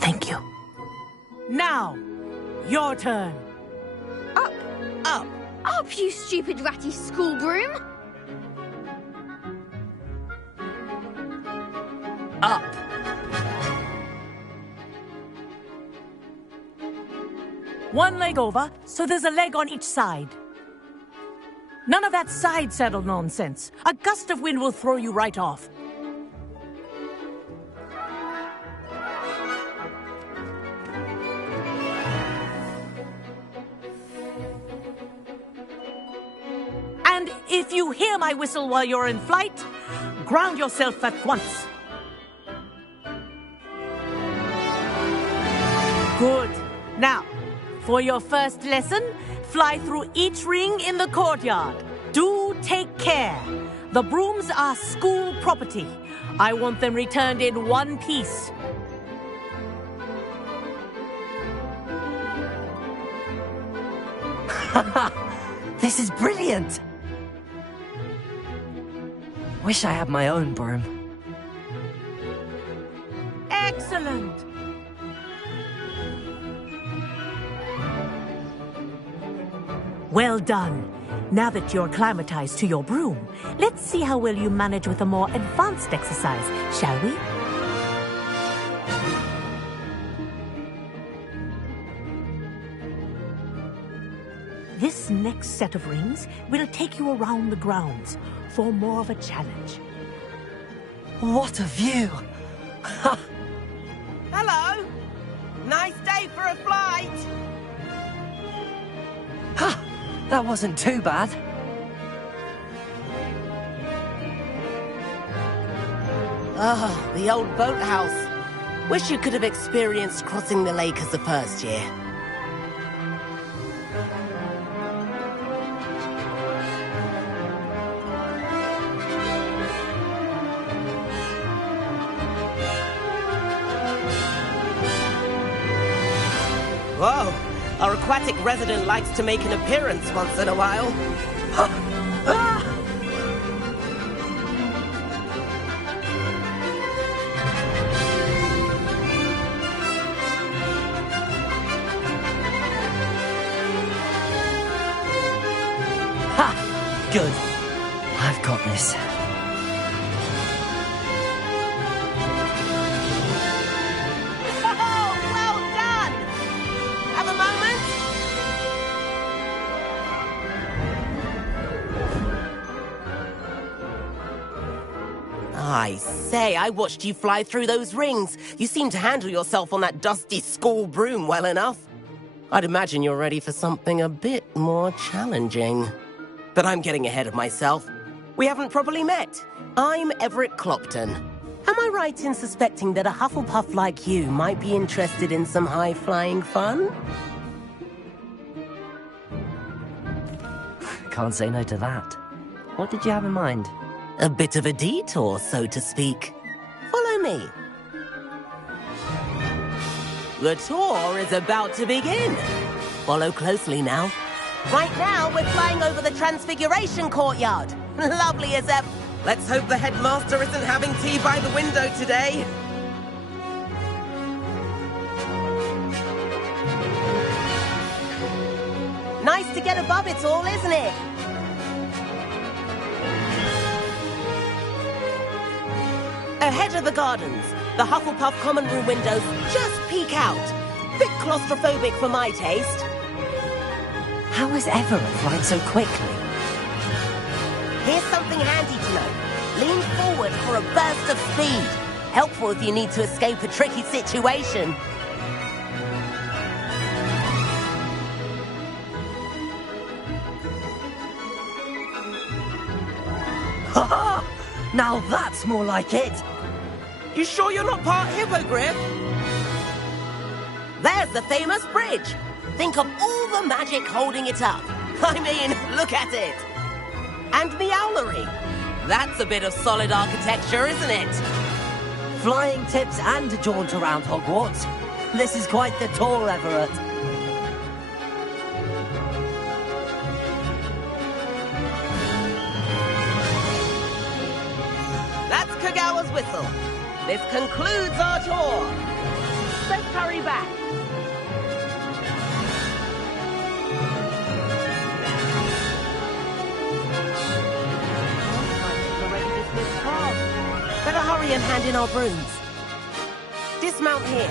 Thank you. Now, your turn. Up! Up! Up, you stupid ratty school broom! Up! One leg over, so there's a leg on each side. None of that side saddle nonsense. A gust of wind will throw you right off. And if you hear my whistle while you're in flight, ground yourself at once. Good. Now, for your first lesson, fly through each ring in the courtyard. Do take care. The brooms are school property. I want them returned in one piece. This is brilliant! Wish I had my own broom. Excellent! Well done. Now that you're acclimatized to your broom, let's see how well you manage with a more advanced exercise, shall we? This next set of rings will take you around the grounds for more of a challenge. What a view! Hello! Nice day for a flight! That wasn't too bad. Ah, the old boathouse. Wish you could have experienced crossing the lake as a first year. Whoa! Our aquatic resident likes to make an appearance once in a while. Ha! Good. I've got this. I say, I watched you fly through those rings. You seem to handle yourself on that dusty school broom well enough. I'd imagine you're ready for something a bit more challenging. But I'm getting ahead of myself. We haven't properly met. I'm Everett Clopton. Am I right in suspecting that a Hufflepuff like you might be interested in some high-flying fun? Can't say no to that. What did you have in mind? A bit of a detour, so to speak. Follow me. The tour is about to begin. Follow closely now. Right now, we're flying over the Transfiguration Courtyard. Lovely as ever. Let's hope the headmaster isn't having tea by the window today. Nice to get above it all, isn't it? Ahead of the gardens, the Hufflepuff common room windows just peek out. Bit claustrophobic for my taste. How is Everett flying so quickly? Here's something handy to know. Lean forward for a burst of speed. Helpful if you need to escape a tricky situation. Ha! Now that's more like it! You sure you're not part hippogriff? There's the famous bridge. Think of all the magic holding it up. I mean, look at it. And Meowlery. That's a bit of solid architecture, isn't it? Flying tips and a jaunt around Hogwarts. This is quite the tour, Everett. That's Kagawa's whistle. This concludes our tour. Let's hurry back. Better hurry and hand in our brooms. Dismount here.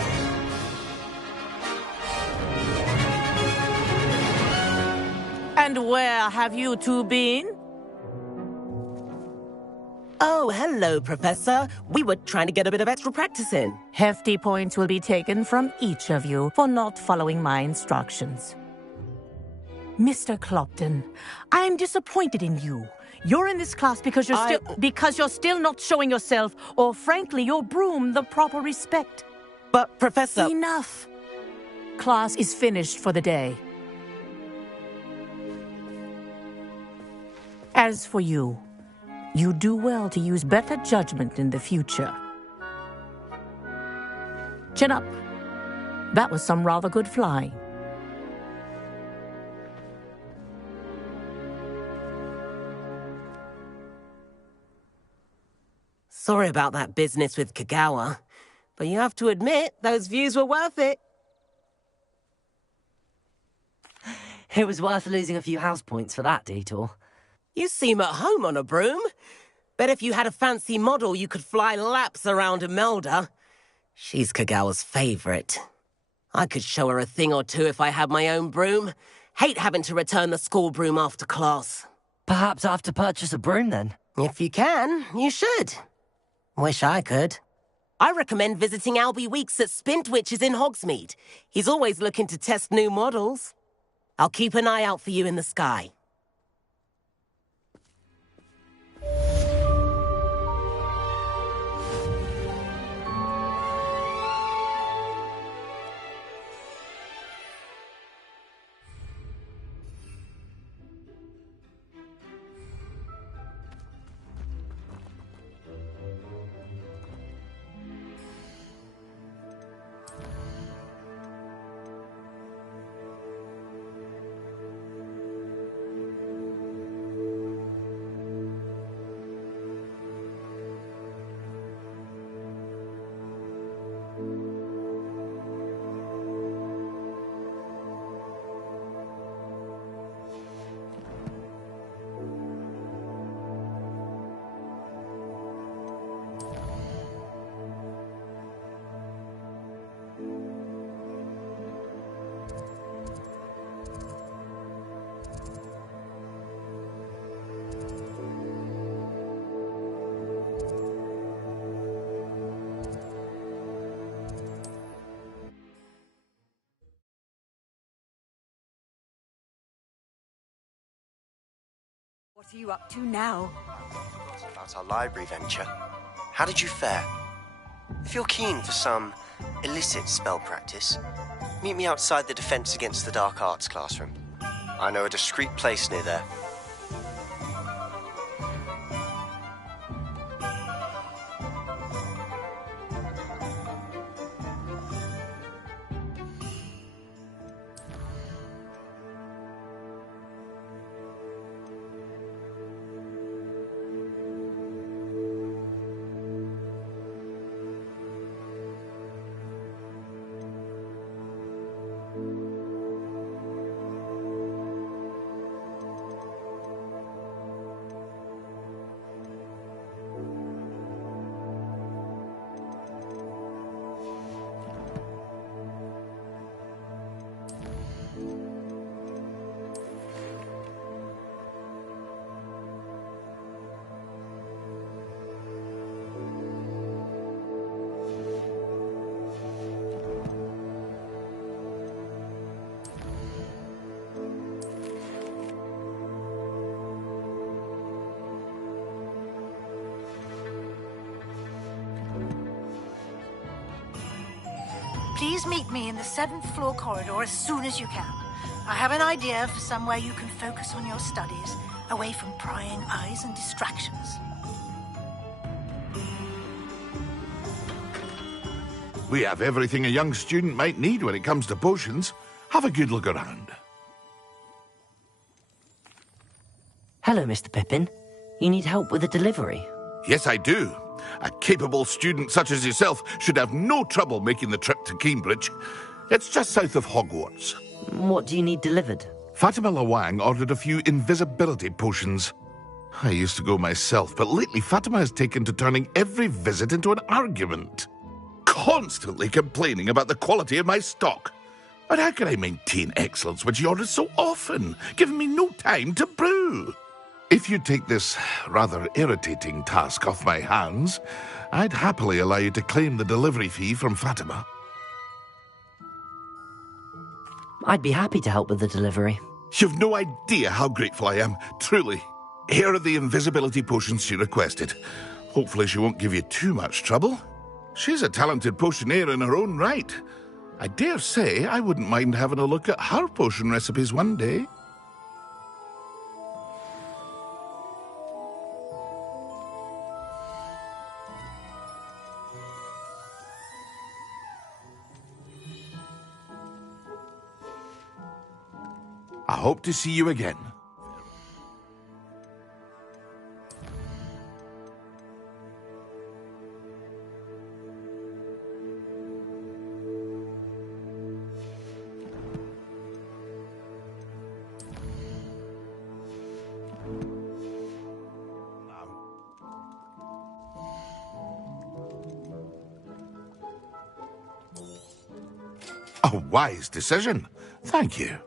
And where have you two been? Oh, hello, Professor. We were trying to get a bit of extra practice in. Hefty points will be taken from each of you for not following my instructions. Mr. Clopton, I'm disappointed in you. You're in this class because you're still not showing yourself, or frankly, your broom the proper respect. But, Professor... Enough. Class is finished for the day. As for you, you do well to use better judgment in the future. Chin up. That was some rather good flying. Sorry about that business with Kagawa, but you have to admit, those views were worth it. It was worth losing a few house points for that detour. You seem at home on a broom. Bet if you had a fancy model, you could fly laps around Imelda. She's Kagawa's favorite. I could show her a thing or two if I had my own broom. Hate having to return the school broom after class. Perhaps I have to purchase a broom then? If you can, you should. Wish I could. I recommend visiting Albie Weeks at Spintwitches in Hogsmeade. He's always looking to test new models. I'll keep an eye out for you in the sky. What are you up to now? About our library venture. How did you fare? If you're keen for some illicit spell practice, meet me outside the Defense Against the Dark Arts classroom. I know a discreet place near there. Please meet me in the 7th floor corridor as soon as you can. I have an idea for somewhere you can focus on your studies, away from prying eyes and distractions. We have everything a young student might need when it comes to potions. Have a good look around. Hello, Mr. Pippin. You need help with a delivery? Yes, I do. A capable student such as yourself should have no trouble making the trip to Cambridge. It's just south of Hogwarts. What do you need delivered? Fatima Lawang ordered a few invisibility potions. I used to go myself, but lately Fatima has taken to turning every visit into an argument. Constantly complaining about the quality of my stock. But how can I maintain excellence when she orders so often, giving me no time to brew? If you take this rather irritating task off my hands, I'd happily allow you to claim the delivery fee from Fatima. I'd be happy to help with the delivery. You've no idea how grateful I am, truly. Here are the invisibility potions she requested. Hopefully she won't give you too much trouble. She's a talented potioneer in her own right. I dare say I wouldn't mind having a look at her potion recipes one day. I hope to see you again. A wise decision. Thank you.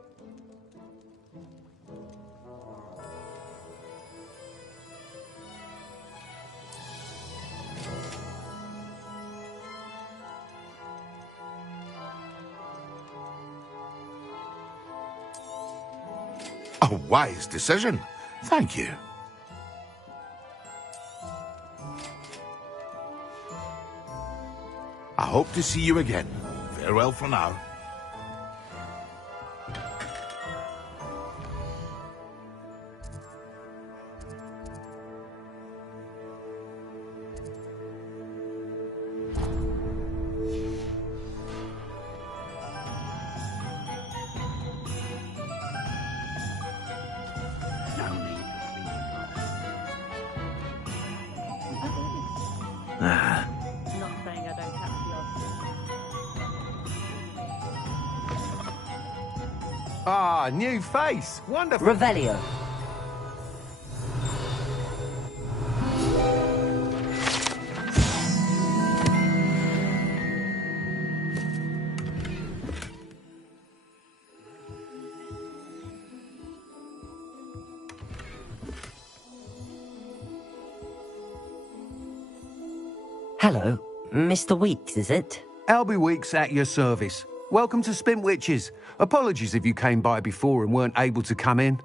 A wise decision. Thank you. I hope to see you again. Farewell for now. Ah, new face. Wonderful. Revelio. Hello, Mr. Weeks, is it? Albie Weeks at your service. Welcome to Spintwitches. Apologies if you came by before and weren't able to come in.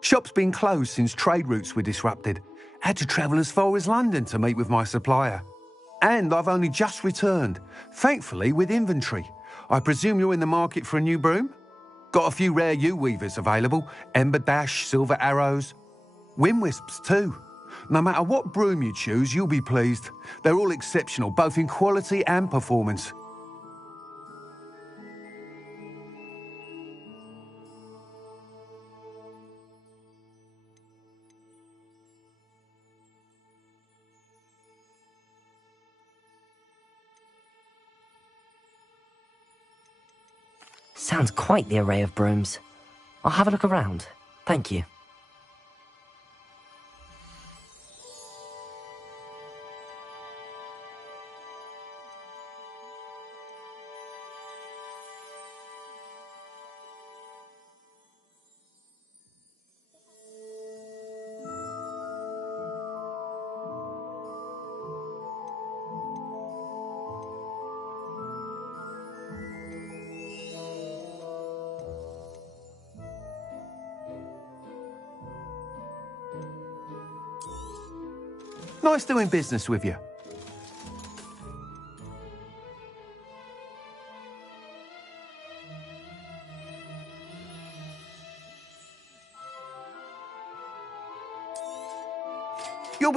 Shop's been closed since trade routes were disrupted. Had to travel as far as London to meet with my supplier. And I've only just returned, thankfully with inventory. I presume you're in the market for a new broom? Got a few rare yew-weavers available, Ember Dash, Silver Arrows. Wind Wisps too. No matter what broom you choose, you'll be pleased. They're all exceptional, both in quality and performance. Sounds quite the array of brooms. I'll have a look around. Thank you. Nice doing business with you.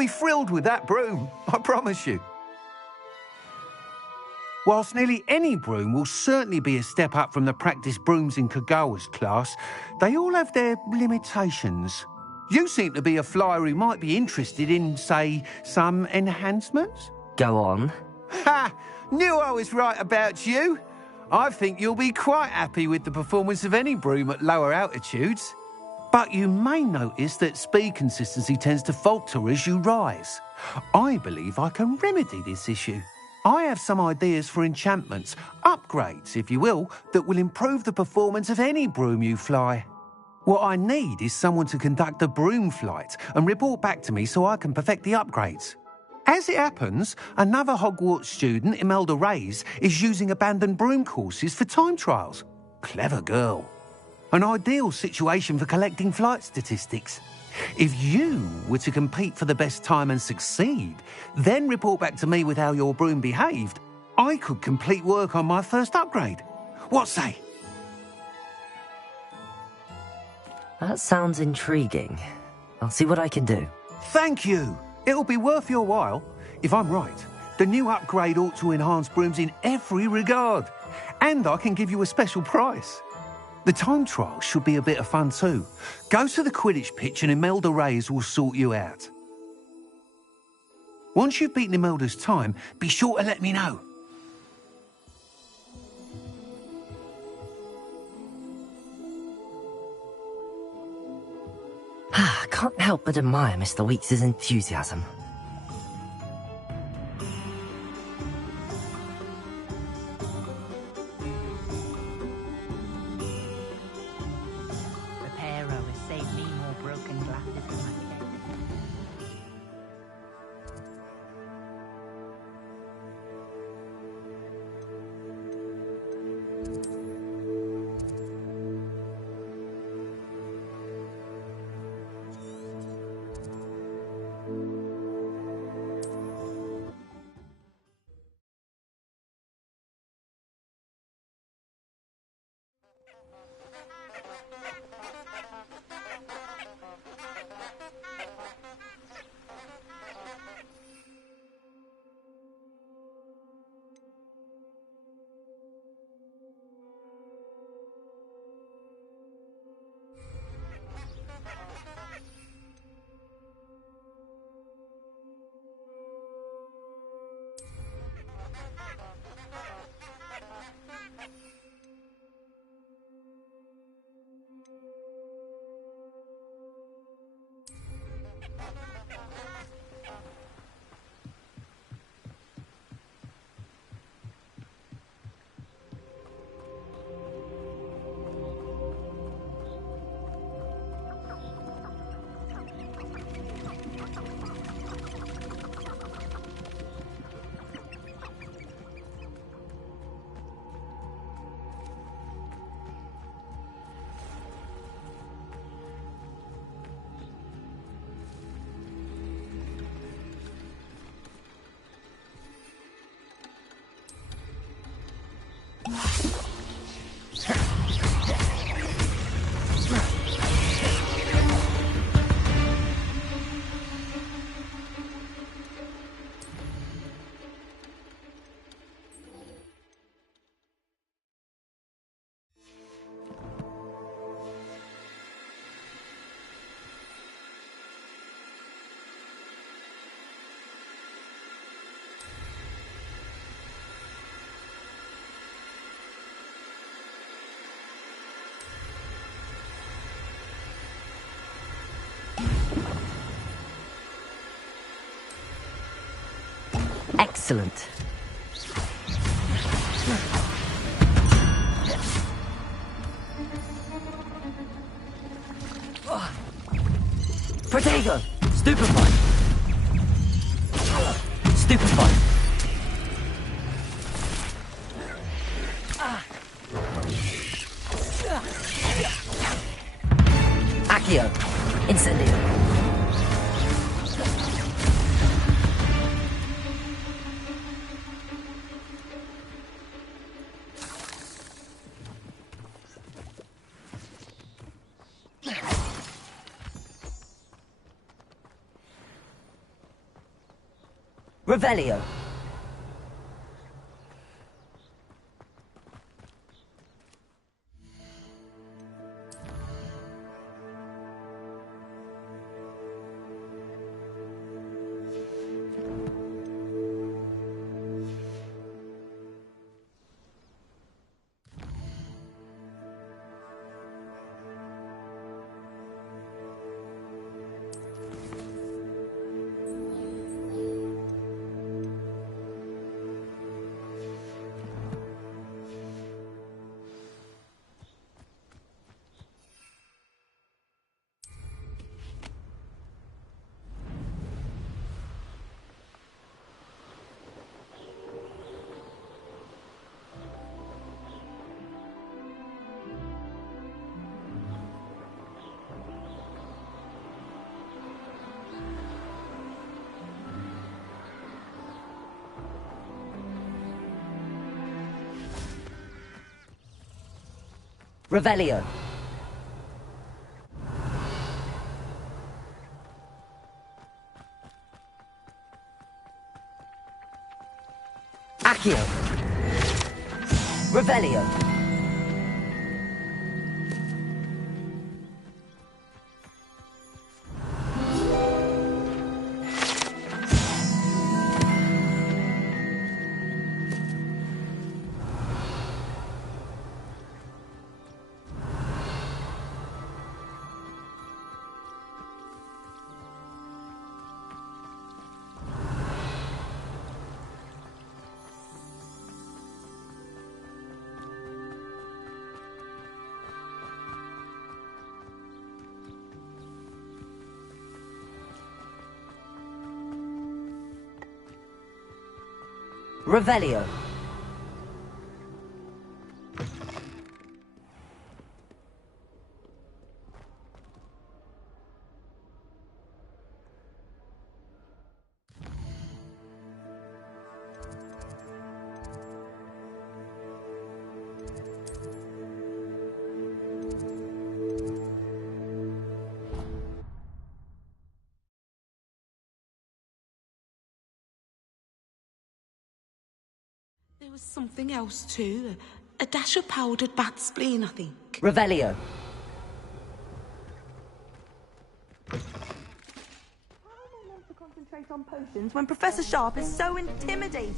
be thrilled with that broom, I promise you. Whilst nearly any broom will certainly be a step up from the practice brooms in Kagawa's class, they all have their limitations. You seem to be a flyer who might be interested in, say, some enhancements? Go on. Ha! Knew I was right about you. I think you'll be quite happy with the performance of any broom at lower altitudes. But you may notice that speed consistency tends to falter as you rise. I believe I can remedy this issue. I have some ideas for enchantments, upgrades, if you will, that will improve the performance of any broom you fly. What I need is someone to conduct a broom flight and report back to me so I can perfect the upgrades. As it happens, another Hogwarts student, Imelda Reyes, is using abandoned broom courses for time trials. Clever girl. An ideal situation for collecting flight statistics. If you were to compete for the best time and succeed, then report back to me with how your broom behaved, I could complete work on my first upgrade. What say? That sounds intriguing. I'll see what I can do. Thank you. It'll be worth your while. If I'm right, the new upgrade ought to enhance brooms in every regard. And I can give you a special price. The time trial should be a bit of fun too. Go to the Quidditch pitch and Imelda Reyes will sort you out. Once you've beaten Imelda's time, be sure to let me know. I can't help but admire Mr. Weekes' enthusiasm. Excellent. Protego! Stupefy! Stupefy! Accio! Incendio! Revelio. Revelio. Accio. Revelio. Revelio. There was something else too. A dash of powdered bat spleen, I think. Revelio. Concentrate on potions when Professor Sharp is so intimidating.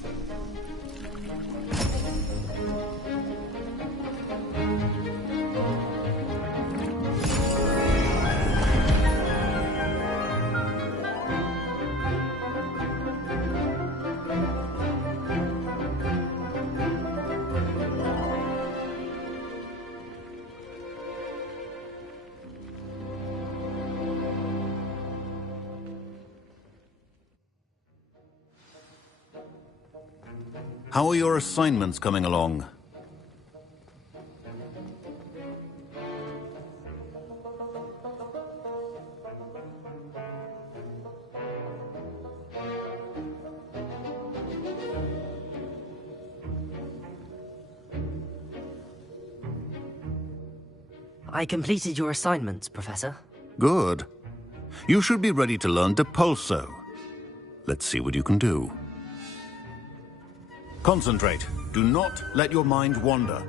How are your assignments coming along? I completed your assignments, Professor. Good. You should be ready to learn Depulso. Let's see what you can do. Concentrate. Do not let your mind wander.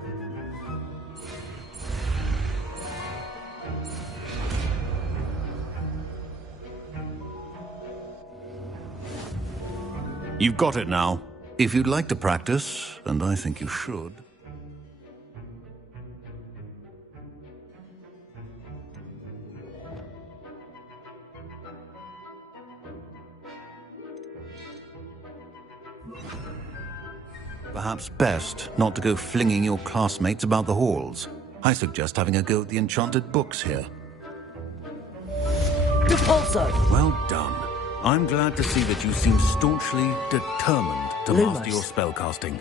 You've got it now. If you'd like to practice, and I think you should... Perhaps best not to go flinging your classmates about the halls. I suggest having a go at the enchanted books here. Depulso! Well done. I'm glad to see that you seem staunchly determined to Lumos. master your spellcasting.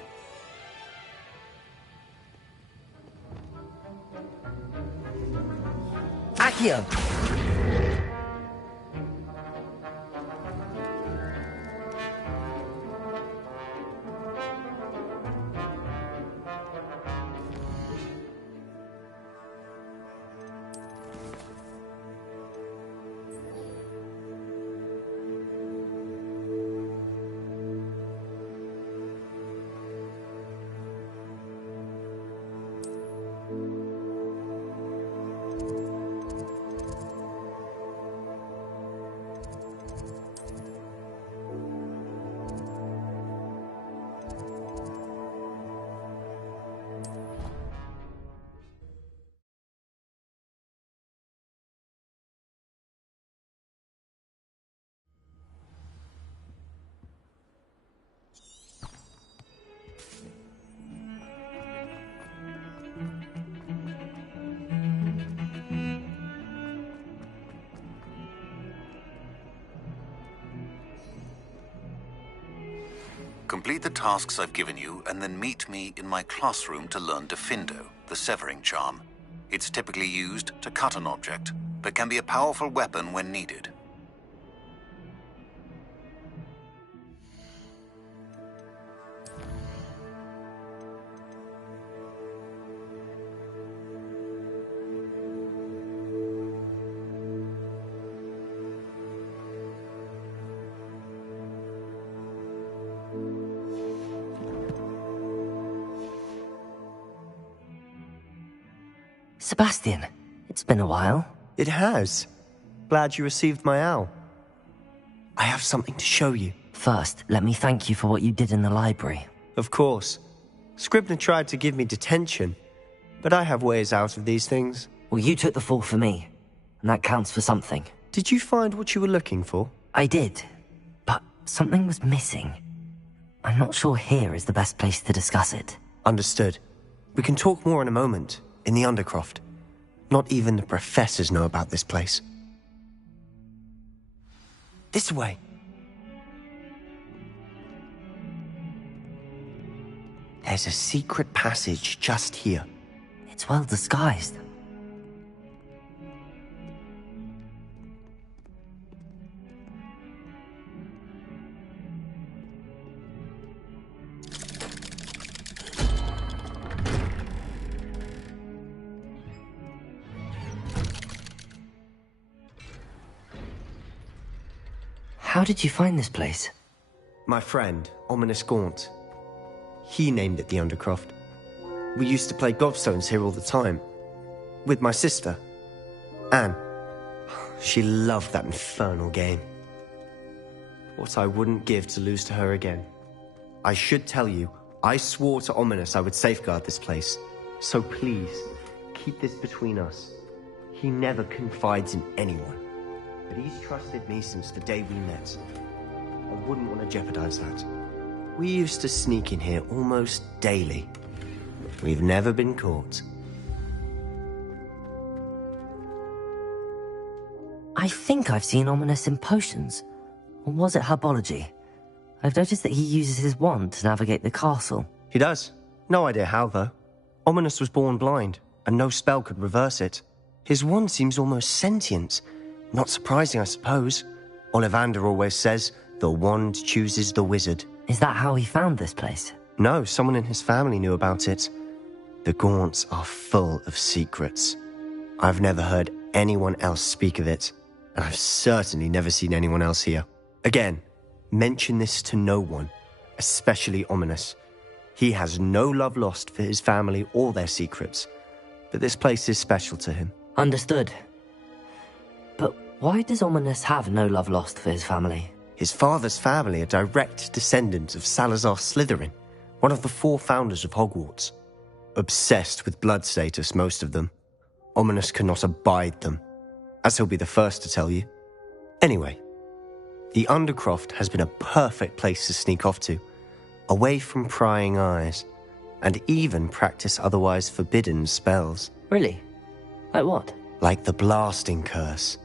Accio! Complete the tasks I've given you, and then meet me in my classroom to learn Defindo, the severing charm. It's typically used to cut an object, but can be a powerful weapon when needed. Sebastian, it's been a while. It has. Glad you received my owl. I have something to show you. First, let me thank you for what you did in the library. Of course. Scribner tried to give me detention, but I have ways out of these things. Well, you took the fall for me, and that counts for something. Did you find what you were looking for? I did, but something was missing. I'm not sure here is the best place to discuss it. Understood. We can talk more in a moment, in the Undercroft. Not even the professors know about this place. This way. There's a secret passage just here. It's well disguised. How did you find this place? My friend, Ominous Gaunt. He named it the Undercroft. We used to play gobstones here all the time. With my sister, Anne. She loved that infernal game. What I wouldn't give to lose to her again. I should tell you, I swore to Ominous I would safeguard this place. So please, keep this between us. He never confides in anyone. But he's trusted me since the day we met. I wouldn't want to jeopardize that. We used to sneak in here almost daily. We've never been caught. I think I've seen Ominous in potions. Or was it herbology? I've noticed that he uses his wand to navigate the castle. He does. No idea how, though. Ominous was born blind, and no spell could reverse it. His wand seems almost sentient. Not surprising, I suppose. Ollivander always says, the wand chooses the wizard. Is that how he found this place? No, someone in his family knew about it. The Gaunts are full of secrets. I've never heard anyone else speak of it, and I've certainly never seen anyone else here. Again, mention this to no one, especially Ominous. He has no love lost for his family or their secrets, but this place is special to him. Understood. But why does Ominous have no love lost for his family? His father's family are direct descendants of Salazar Slytherin, one of the 4 founders of Hogwarts. Obsessed with blood status, most of them. Ominous cannot abide them, as he'll be the first to tell you. Anyway, the Undercroft has been a perfect place to sneak off to, away from prying eyes, and even practice otherwise forbidden spells. Really? Like what? Like the blasting curse.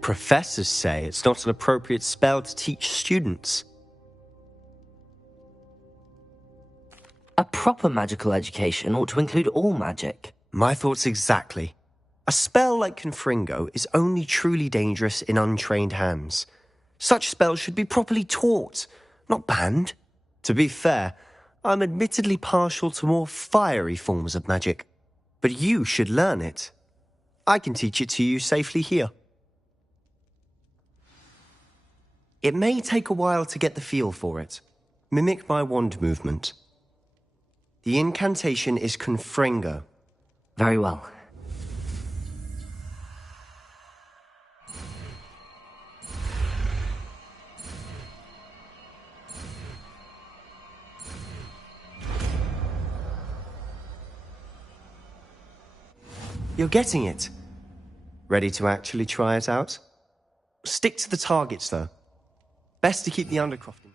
Professors say it's not an appropriate spell to teach students. A proper magical education ought to include all magic. My thoughts exactly. A spell like Confringo is only truly dangerous in untrained hands. Such spells should be properly taught, not banned. To be fair, I'm admittedly partial to more fiery forms of magic. But you should learn it. I can teach it to you safely here. It may take a while to get the feel for it. Mimic my wand movement. The incantation is Confringo. Very well. You're getting it. Ready to actually try it out? Stick to the targets, though. Best to keep the Undercroft in.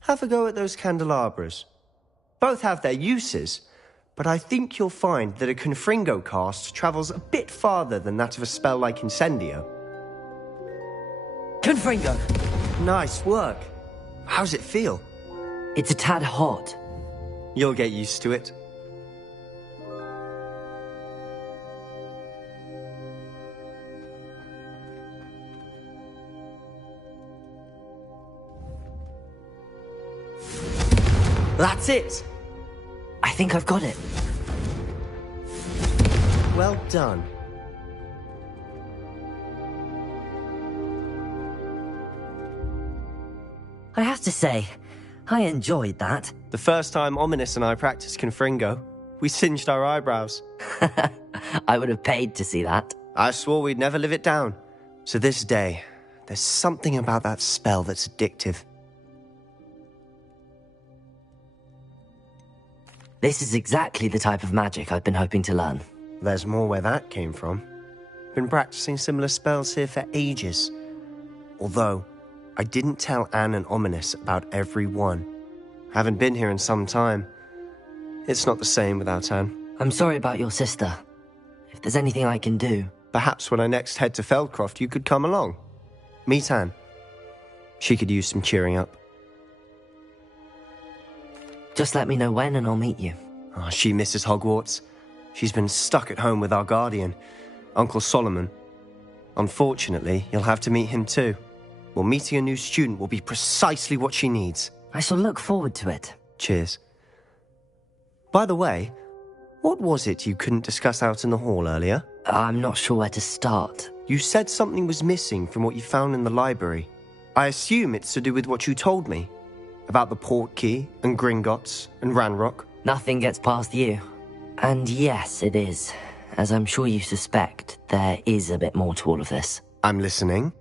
Have a go at those candelabras. Both have their uses, but I think you'll find that a Confringo cast travels a bit farther than that of a spell like Incendio. Confringo! Nice work. How's it feel? It's a tad hot. You'll get used to it. That's it! I think I've got it. Well done. I have to say, I enjoyed that. The first time Ominous and I practiced Confringo, we singed our eyebrows. I would have paid to see that. I swore we'd never live it down. So this day, there's something about that spell that's addictive. This is exactly the type of magic I've been hoping to learn. There's more where that came from. Been practicing similar spells here for ages. Although, I didn't tell Anne and Ominous about every one. Haven't been here in some time. It's not the same without Anne. I'm sorry about your sister. If there's anything I can do... Perhaps when I next head to Feldcroft, you could come along. Meet Anne. She could use some cheering up. Just let me know when and I'll meet you. Oh, she misses Hogwarts. She's been stuck at home with our guardian, Uncle Solomon. Unfortunately, you'll have to meet him too. Well, meeting a new student will be precisely what she needs. I shall look forward to it. Cheers. By the way, what was it you couldn't discuss out in the hall earlier? I'm not sure where to start. You said something was missing from what you found in the library. I assume it's to do with what you told me. About the Portkey, and Gringotts, and Ranrock. Nothing gets past you. And yes, it is. As I'm sure you suspect, there is a bit more to all of this. I'm listening.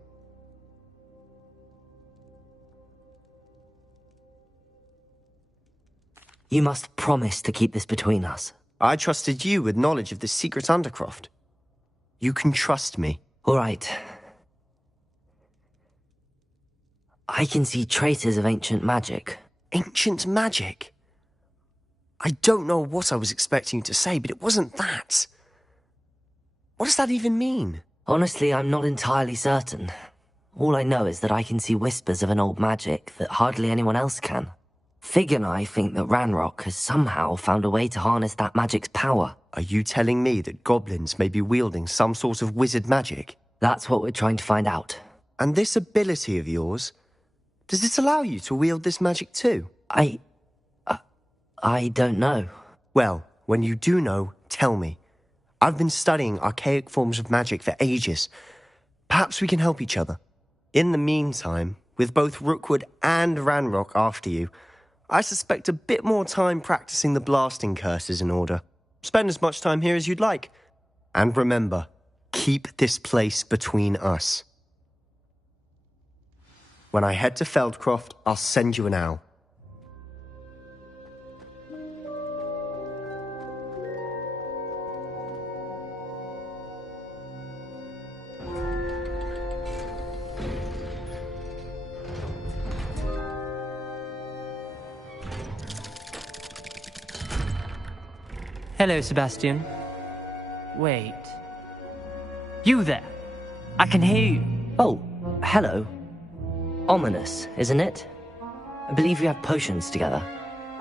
You must promise to keep this between us. I trusted you with knowledge of the secret Undercroft. You can trust me. All right. I can see traces of ancient magic. Ancient magic? I don't know what I was expecting you to say, but it wasn't that. What does that even mean? Honestly, I'm not entirely certain. All I know is that I can see whispers of an old magic that hardly anyone else can. Fig and I think that Ranrock has somehow found a way to harness that magic's power. Are you telling me that goblins may be wielding some sort of wizard magic? That's what we're trying to find out. And this ability of yours, does it allow you to wield this magic too? I don't know. Well, when you do know, tell me. I've been studying archaic forms of magic for ages. Perhaps we can help each other. In the meantime, with both Rookwood and Ranrock after you, I suspect a bit more time practicing the blasting curse is in order. Spend as much time here as you'd like. And remember, keep this place between us. When I head to Feldcroft, I'll send you an owl. Hello, Sebastian. Wait. You there? I can hear you. Oh, hello. Ominous, isn't it? I believe we have potions together.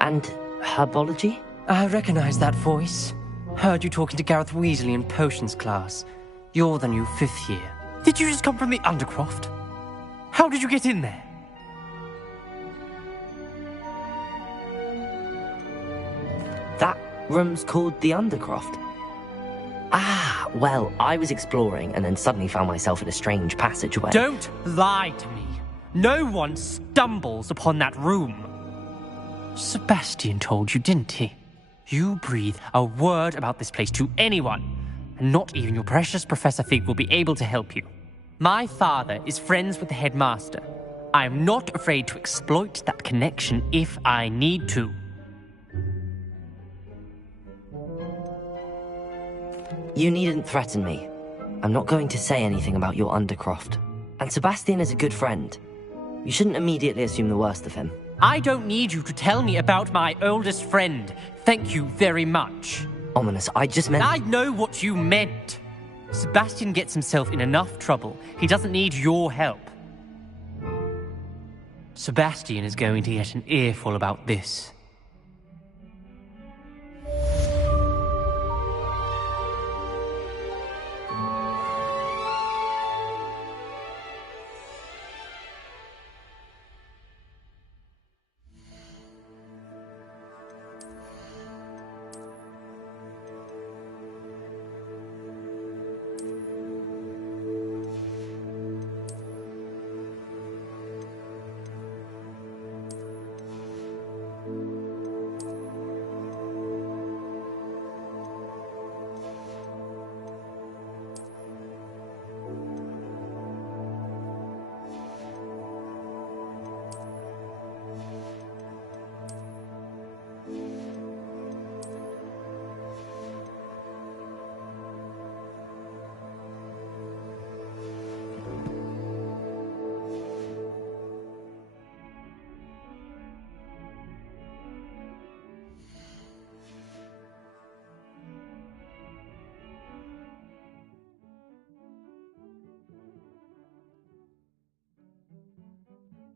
And herbology? I recognize that voice. Heard you talking to Gareth Weasley in potions class. You're the new 5th year. Did you just come from the Undercroft? How did you get in there? That room's called the Undercroft. Ah, well, I was exploring and then suddenly found myself in a strange passageway. Don't lie to me. No one stumbles upon that room. Sebastian told you, didn't he? You breathe a word about this place to anyone, and not even your precious Professor Fig will be able to help you. My father is friends with the headmaster. I am not afraid to exploit that connection if I need to. You needn't threaten me. I'm not going to say anything about your Undercroft. And Sebastian is a good friend. You shouldn't immediately assume the worst of him. I don't need you to tell me about my oldest friend. Thank you very much. Ominous, I just meant... I know what you meant. Sebastian gets himself in enough trouble. He doesn't need your help. Sebastian is going to get an earful about this.